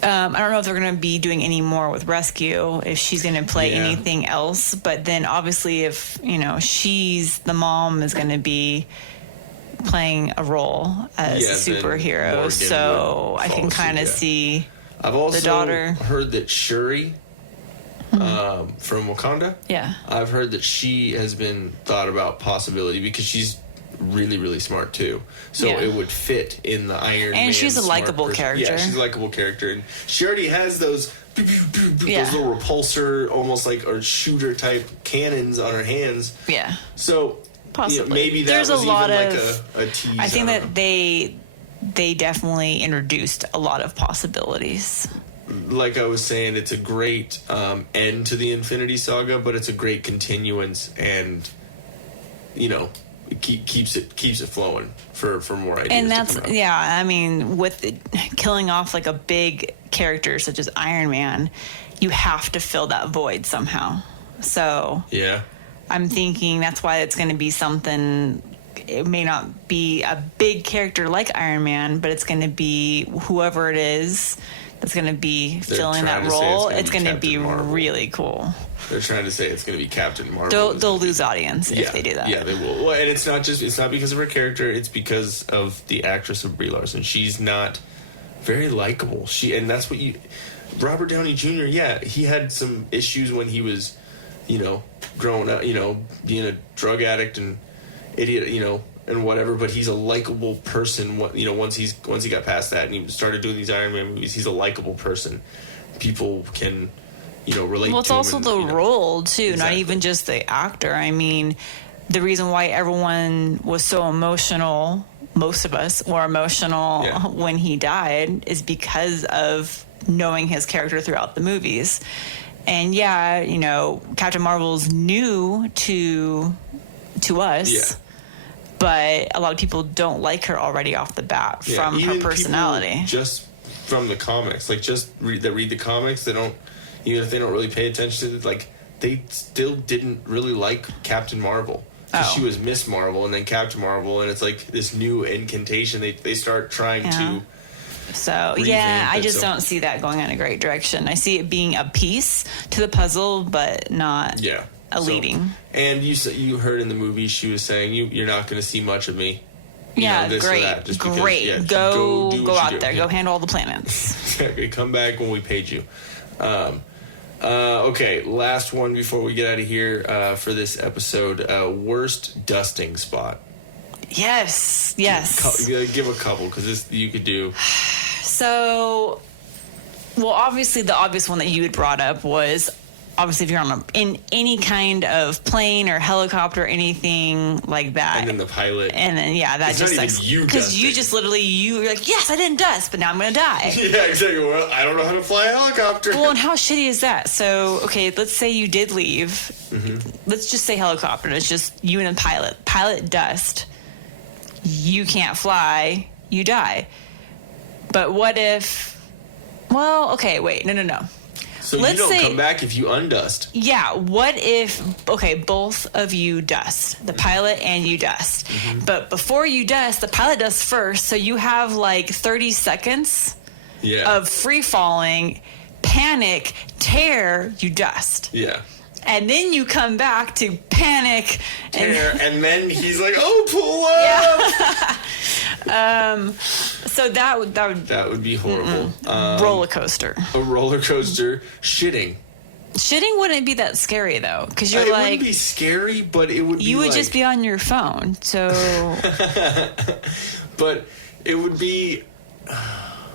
I don't know if they're going to be doing any more with Rescue, if she's going to play anything else. But then obviously if, she's the mom is going to be playing a role as a superhero. So I can kind of see I've also the daughter. Heard that Shuri from Wakanda. Yeah. I've heard that she has been thought about possibility because she's really, really smart too. So it would fit in the Iron Man. And she's a likable character. Yeah, she's a likable character. And she already has those those little repulsor, almost like or shooter type cannons on her hands. Yeah. So possibly maybe that there's was a lot even of like a tease. I think that they definitely introduced a lot of possibilities. Like I was saying, it's a great end to the Infinity Saga, but it's a great continuance, and it keeps it flowing for more ideas. And that's I mean, with killing off like a big character such as Iron Man, you have to fill that void somehow. So I'm thinking that's why it's going to be something. It may not be a big character like Iron Man, but it's going to be whoever it is that's going to be filling that role. It's going to be really cool. They're trying to say it's going to be Captain Marvel. They'll lose audience if they do that. Yeah, they will. Well, and it's not because of her character. It's because of the actress of Brie Larson. She's not very likable. And that's what Robert Downey Jr. Yeah, he had some issues when he was, growing up. Being a drug addict and idiot. And whatever, but he's a likable person. Once he got past that and he started doing these Iron Man movies, he's a likable person. People can, relate. Well, it's to also him the and, role too, not Exactly. even just the actor. I mean, the reason why everyone was so emotional, most of us were emotional when he died, is because of knowing his character throughout the movies. And Captain Marvel's new to us. Yeah. But a lot of people don't like her already off the bat from her even personality. people just from the comics, like just read the comics, they don't, even if they don't really pay attention to it, like they still didn't really like Captain Marvel. Because she was Miss Marvel and then Captain Marvel, and it's like this new incantation. They start trying to. So I just don't see that going in a great direction. I see it being a piece to the puzzle, but not a leading. And you heard in the movie she was saying you're not going to see much of me. This great, or that, just great. Because, go out there, go handle all the planets. Come back when we paid you. Okay, last one before we get out of here for this episode. Worst dusting spot. Yes. Give a couple, because you could do. So, obviously the obvious one that you had brought up was, obviously if you're in any kind of plane or helicopter or anything like that. And then the pilot. And then, that just sucks. Because you just literally, you're like, yes, I didn't dust, but now I'm going to die. Yeah, exactly. Well, I don't know how to fly a helicopter. Well, and how shitty is that? So, okay, let's say you did leave. Mm-hmm. Let's just say helicopter. It's just you and a pilot. Pilot dust. You can't fly. You die. But what if... Well, okay, wait. No. So let's you don't say, come back if you undust. Yeah, what if... Okay, both of you dust. The pilot and you dust. Mm-hmm. But before you dust, the pilot dusts first, so you have like 30 seconds of free-falling, panic, tear, you dust. Yeah. And then you come back to panic. And then he's like, oh, pull up! Yeah. So that would be horrible. Roller coaster. A roller coaster. Shitting. Shitting wouldn't be that scary though, because you're it like, wouldn't be scary, but it would be you would like, just be on your phone. So, but it would be. I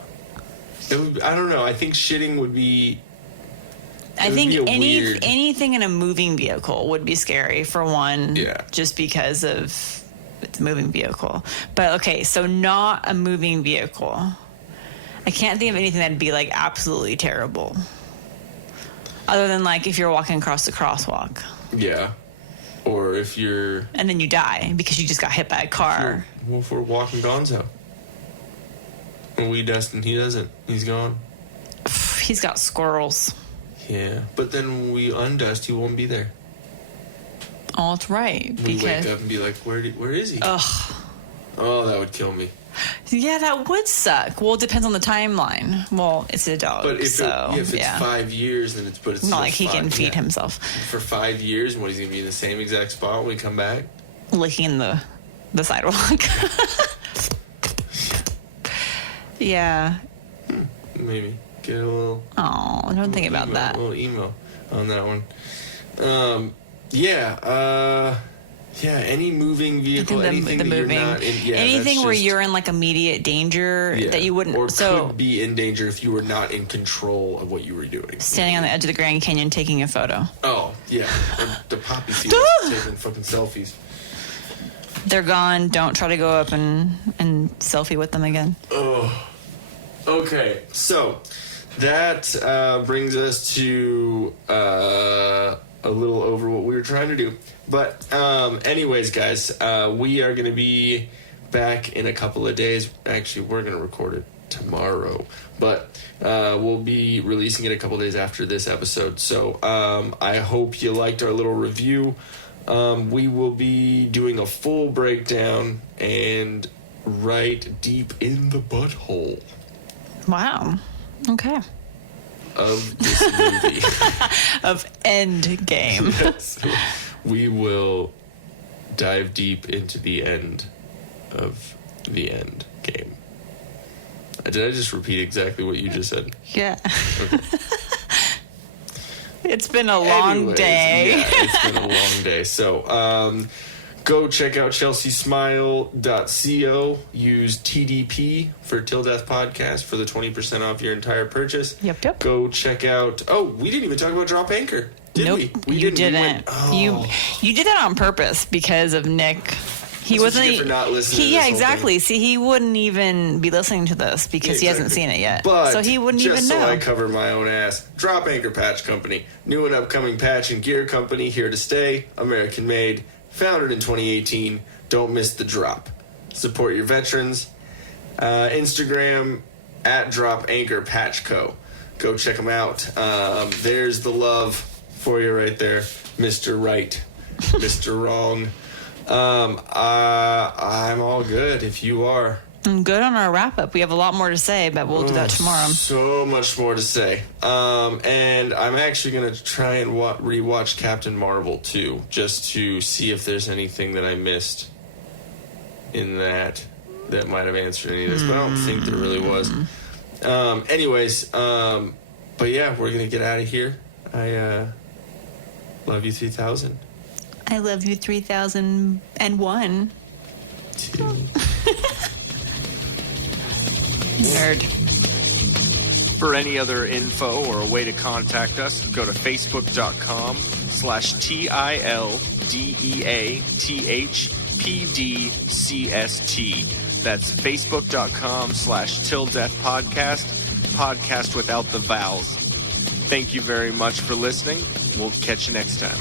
don't know. I think shitting would be. I think anything in a moving vehicle would be scary for one. Yeah. Just because of it's a moving vehicle. But okay, so not a moving vehicle. I can't think of anything that'd be like absolutely terrible. Other than like if you're walking across the crosswalk. Yeah. Or if you're... And then you die because you just got hit by a car. Well, if we're walking Gonzo. And we dust and he doesn't. He's gone. He's got squirrels. Yeah. But then when we undust, he won't be there. Oh, that's right. We wake up and be like, where is he? Ugh. Oh, that would kill me. Yeah, that would suck. Well, it depends on the timeline. Well, it's a dog, but if it's 5 years, then it's not like he can feed himself. For 5 years, and what, he's going to be in the same exact spot when we come back? Licking the sidewalk. Yeah. Maybe. Get a little... Oh, don't think about that. A little emo on that one. Any moving vehicle, anything that you're not in, anything where you're in like immediate danger that you wouldn't, or could be in danger if you were not in control of what you were doing. Standing on the edge of the Grand Canyon taking a photo. Oh yeah, or the poppy seeds taking fucking selfies. They're gone. Don't try to go up and selfie with them again. Oh, okay. So that brings us to a little over what we were trying to do. But anyways, guys, we are going to be back in a couple of days. Actually, we're going to record it tomorrow. But we'll be releasing it a couple days after this episode. So I hope you liked our little review. We will be doing a full breakdown and right deep in the butthole. Wow. Okay. Of this movie. Of Endgame. Yes. We will dive deep into the end of the end game. Did I just repeat exactly what you just said? Yeah. Okay. It's been a long day. Yeah, it's been a long day. So, Go check out chelseasmile.co. Use TDP for Till Death Podcast for the 20% off your entire purchase. Yep. Go check out... Oh, we didn't even talk about Drop Anchor, did nope, we? You didn't. didn't. Oh. You did that on purpose because of Nick. He That's what wasn't. you get for not listening to this Yeah, whole exactly. thing. See, he wouldn't even be listening to this because he hasn't seen it yet. But so he wouldn't even just know. so I cover my own ass, Drop Anchor Patch Company, new and upcoming patch and gear company, here to stay, American made, founded in 2018. Don't miss the drop. Support your veterans. Instagram at Drop Anchor Patch Co. Go check them out. There's the love for you right there, Mr. Right, Mr. Wrong. I'm all good if you are. I'm good on our wrap up. We have a lot more to say, but we'll do that tomorrow. So much more to say. And I'm actually going to try and rewatch Captain Marvel too, just to see if there's anything that I missed in that might have answered any of this, but I don't think there really was. Anyways, but yeah, we're going to get out of here. I love you 3000. I love you 3001. 2. Nerd. For any other info or a way to contact us, go to facebook.com/TILDEATHPDCST. That's facebook.com/TillDeathPodcast, podcast without the vowels. Thank you very much for listening. We'll catch you next time.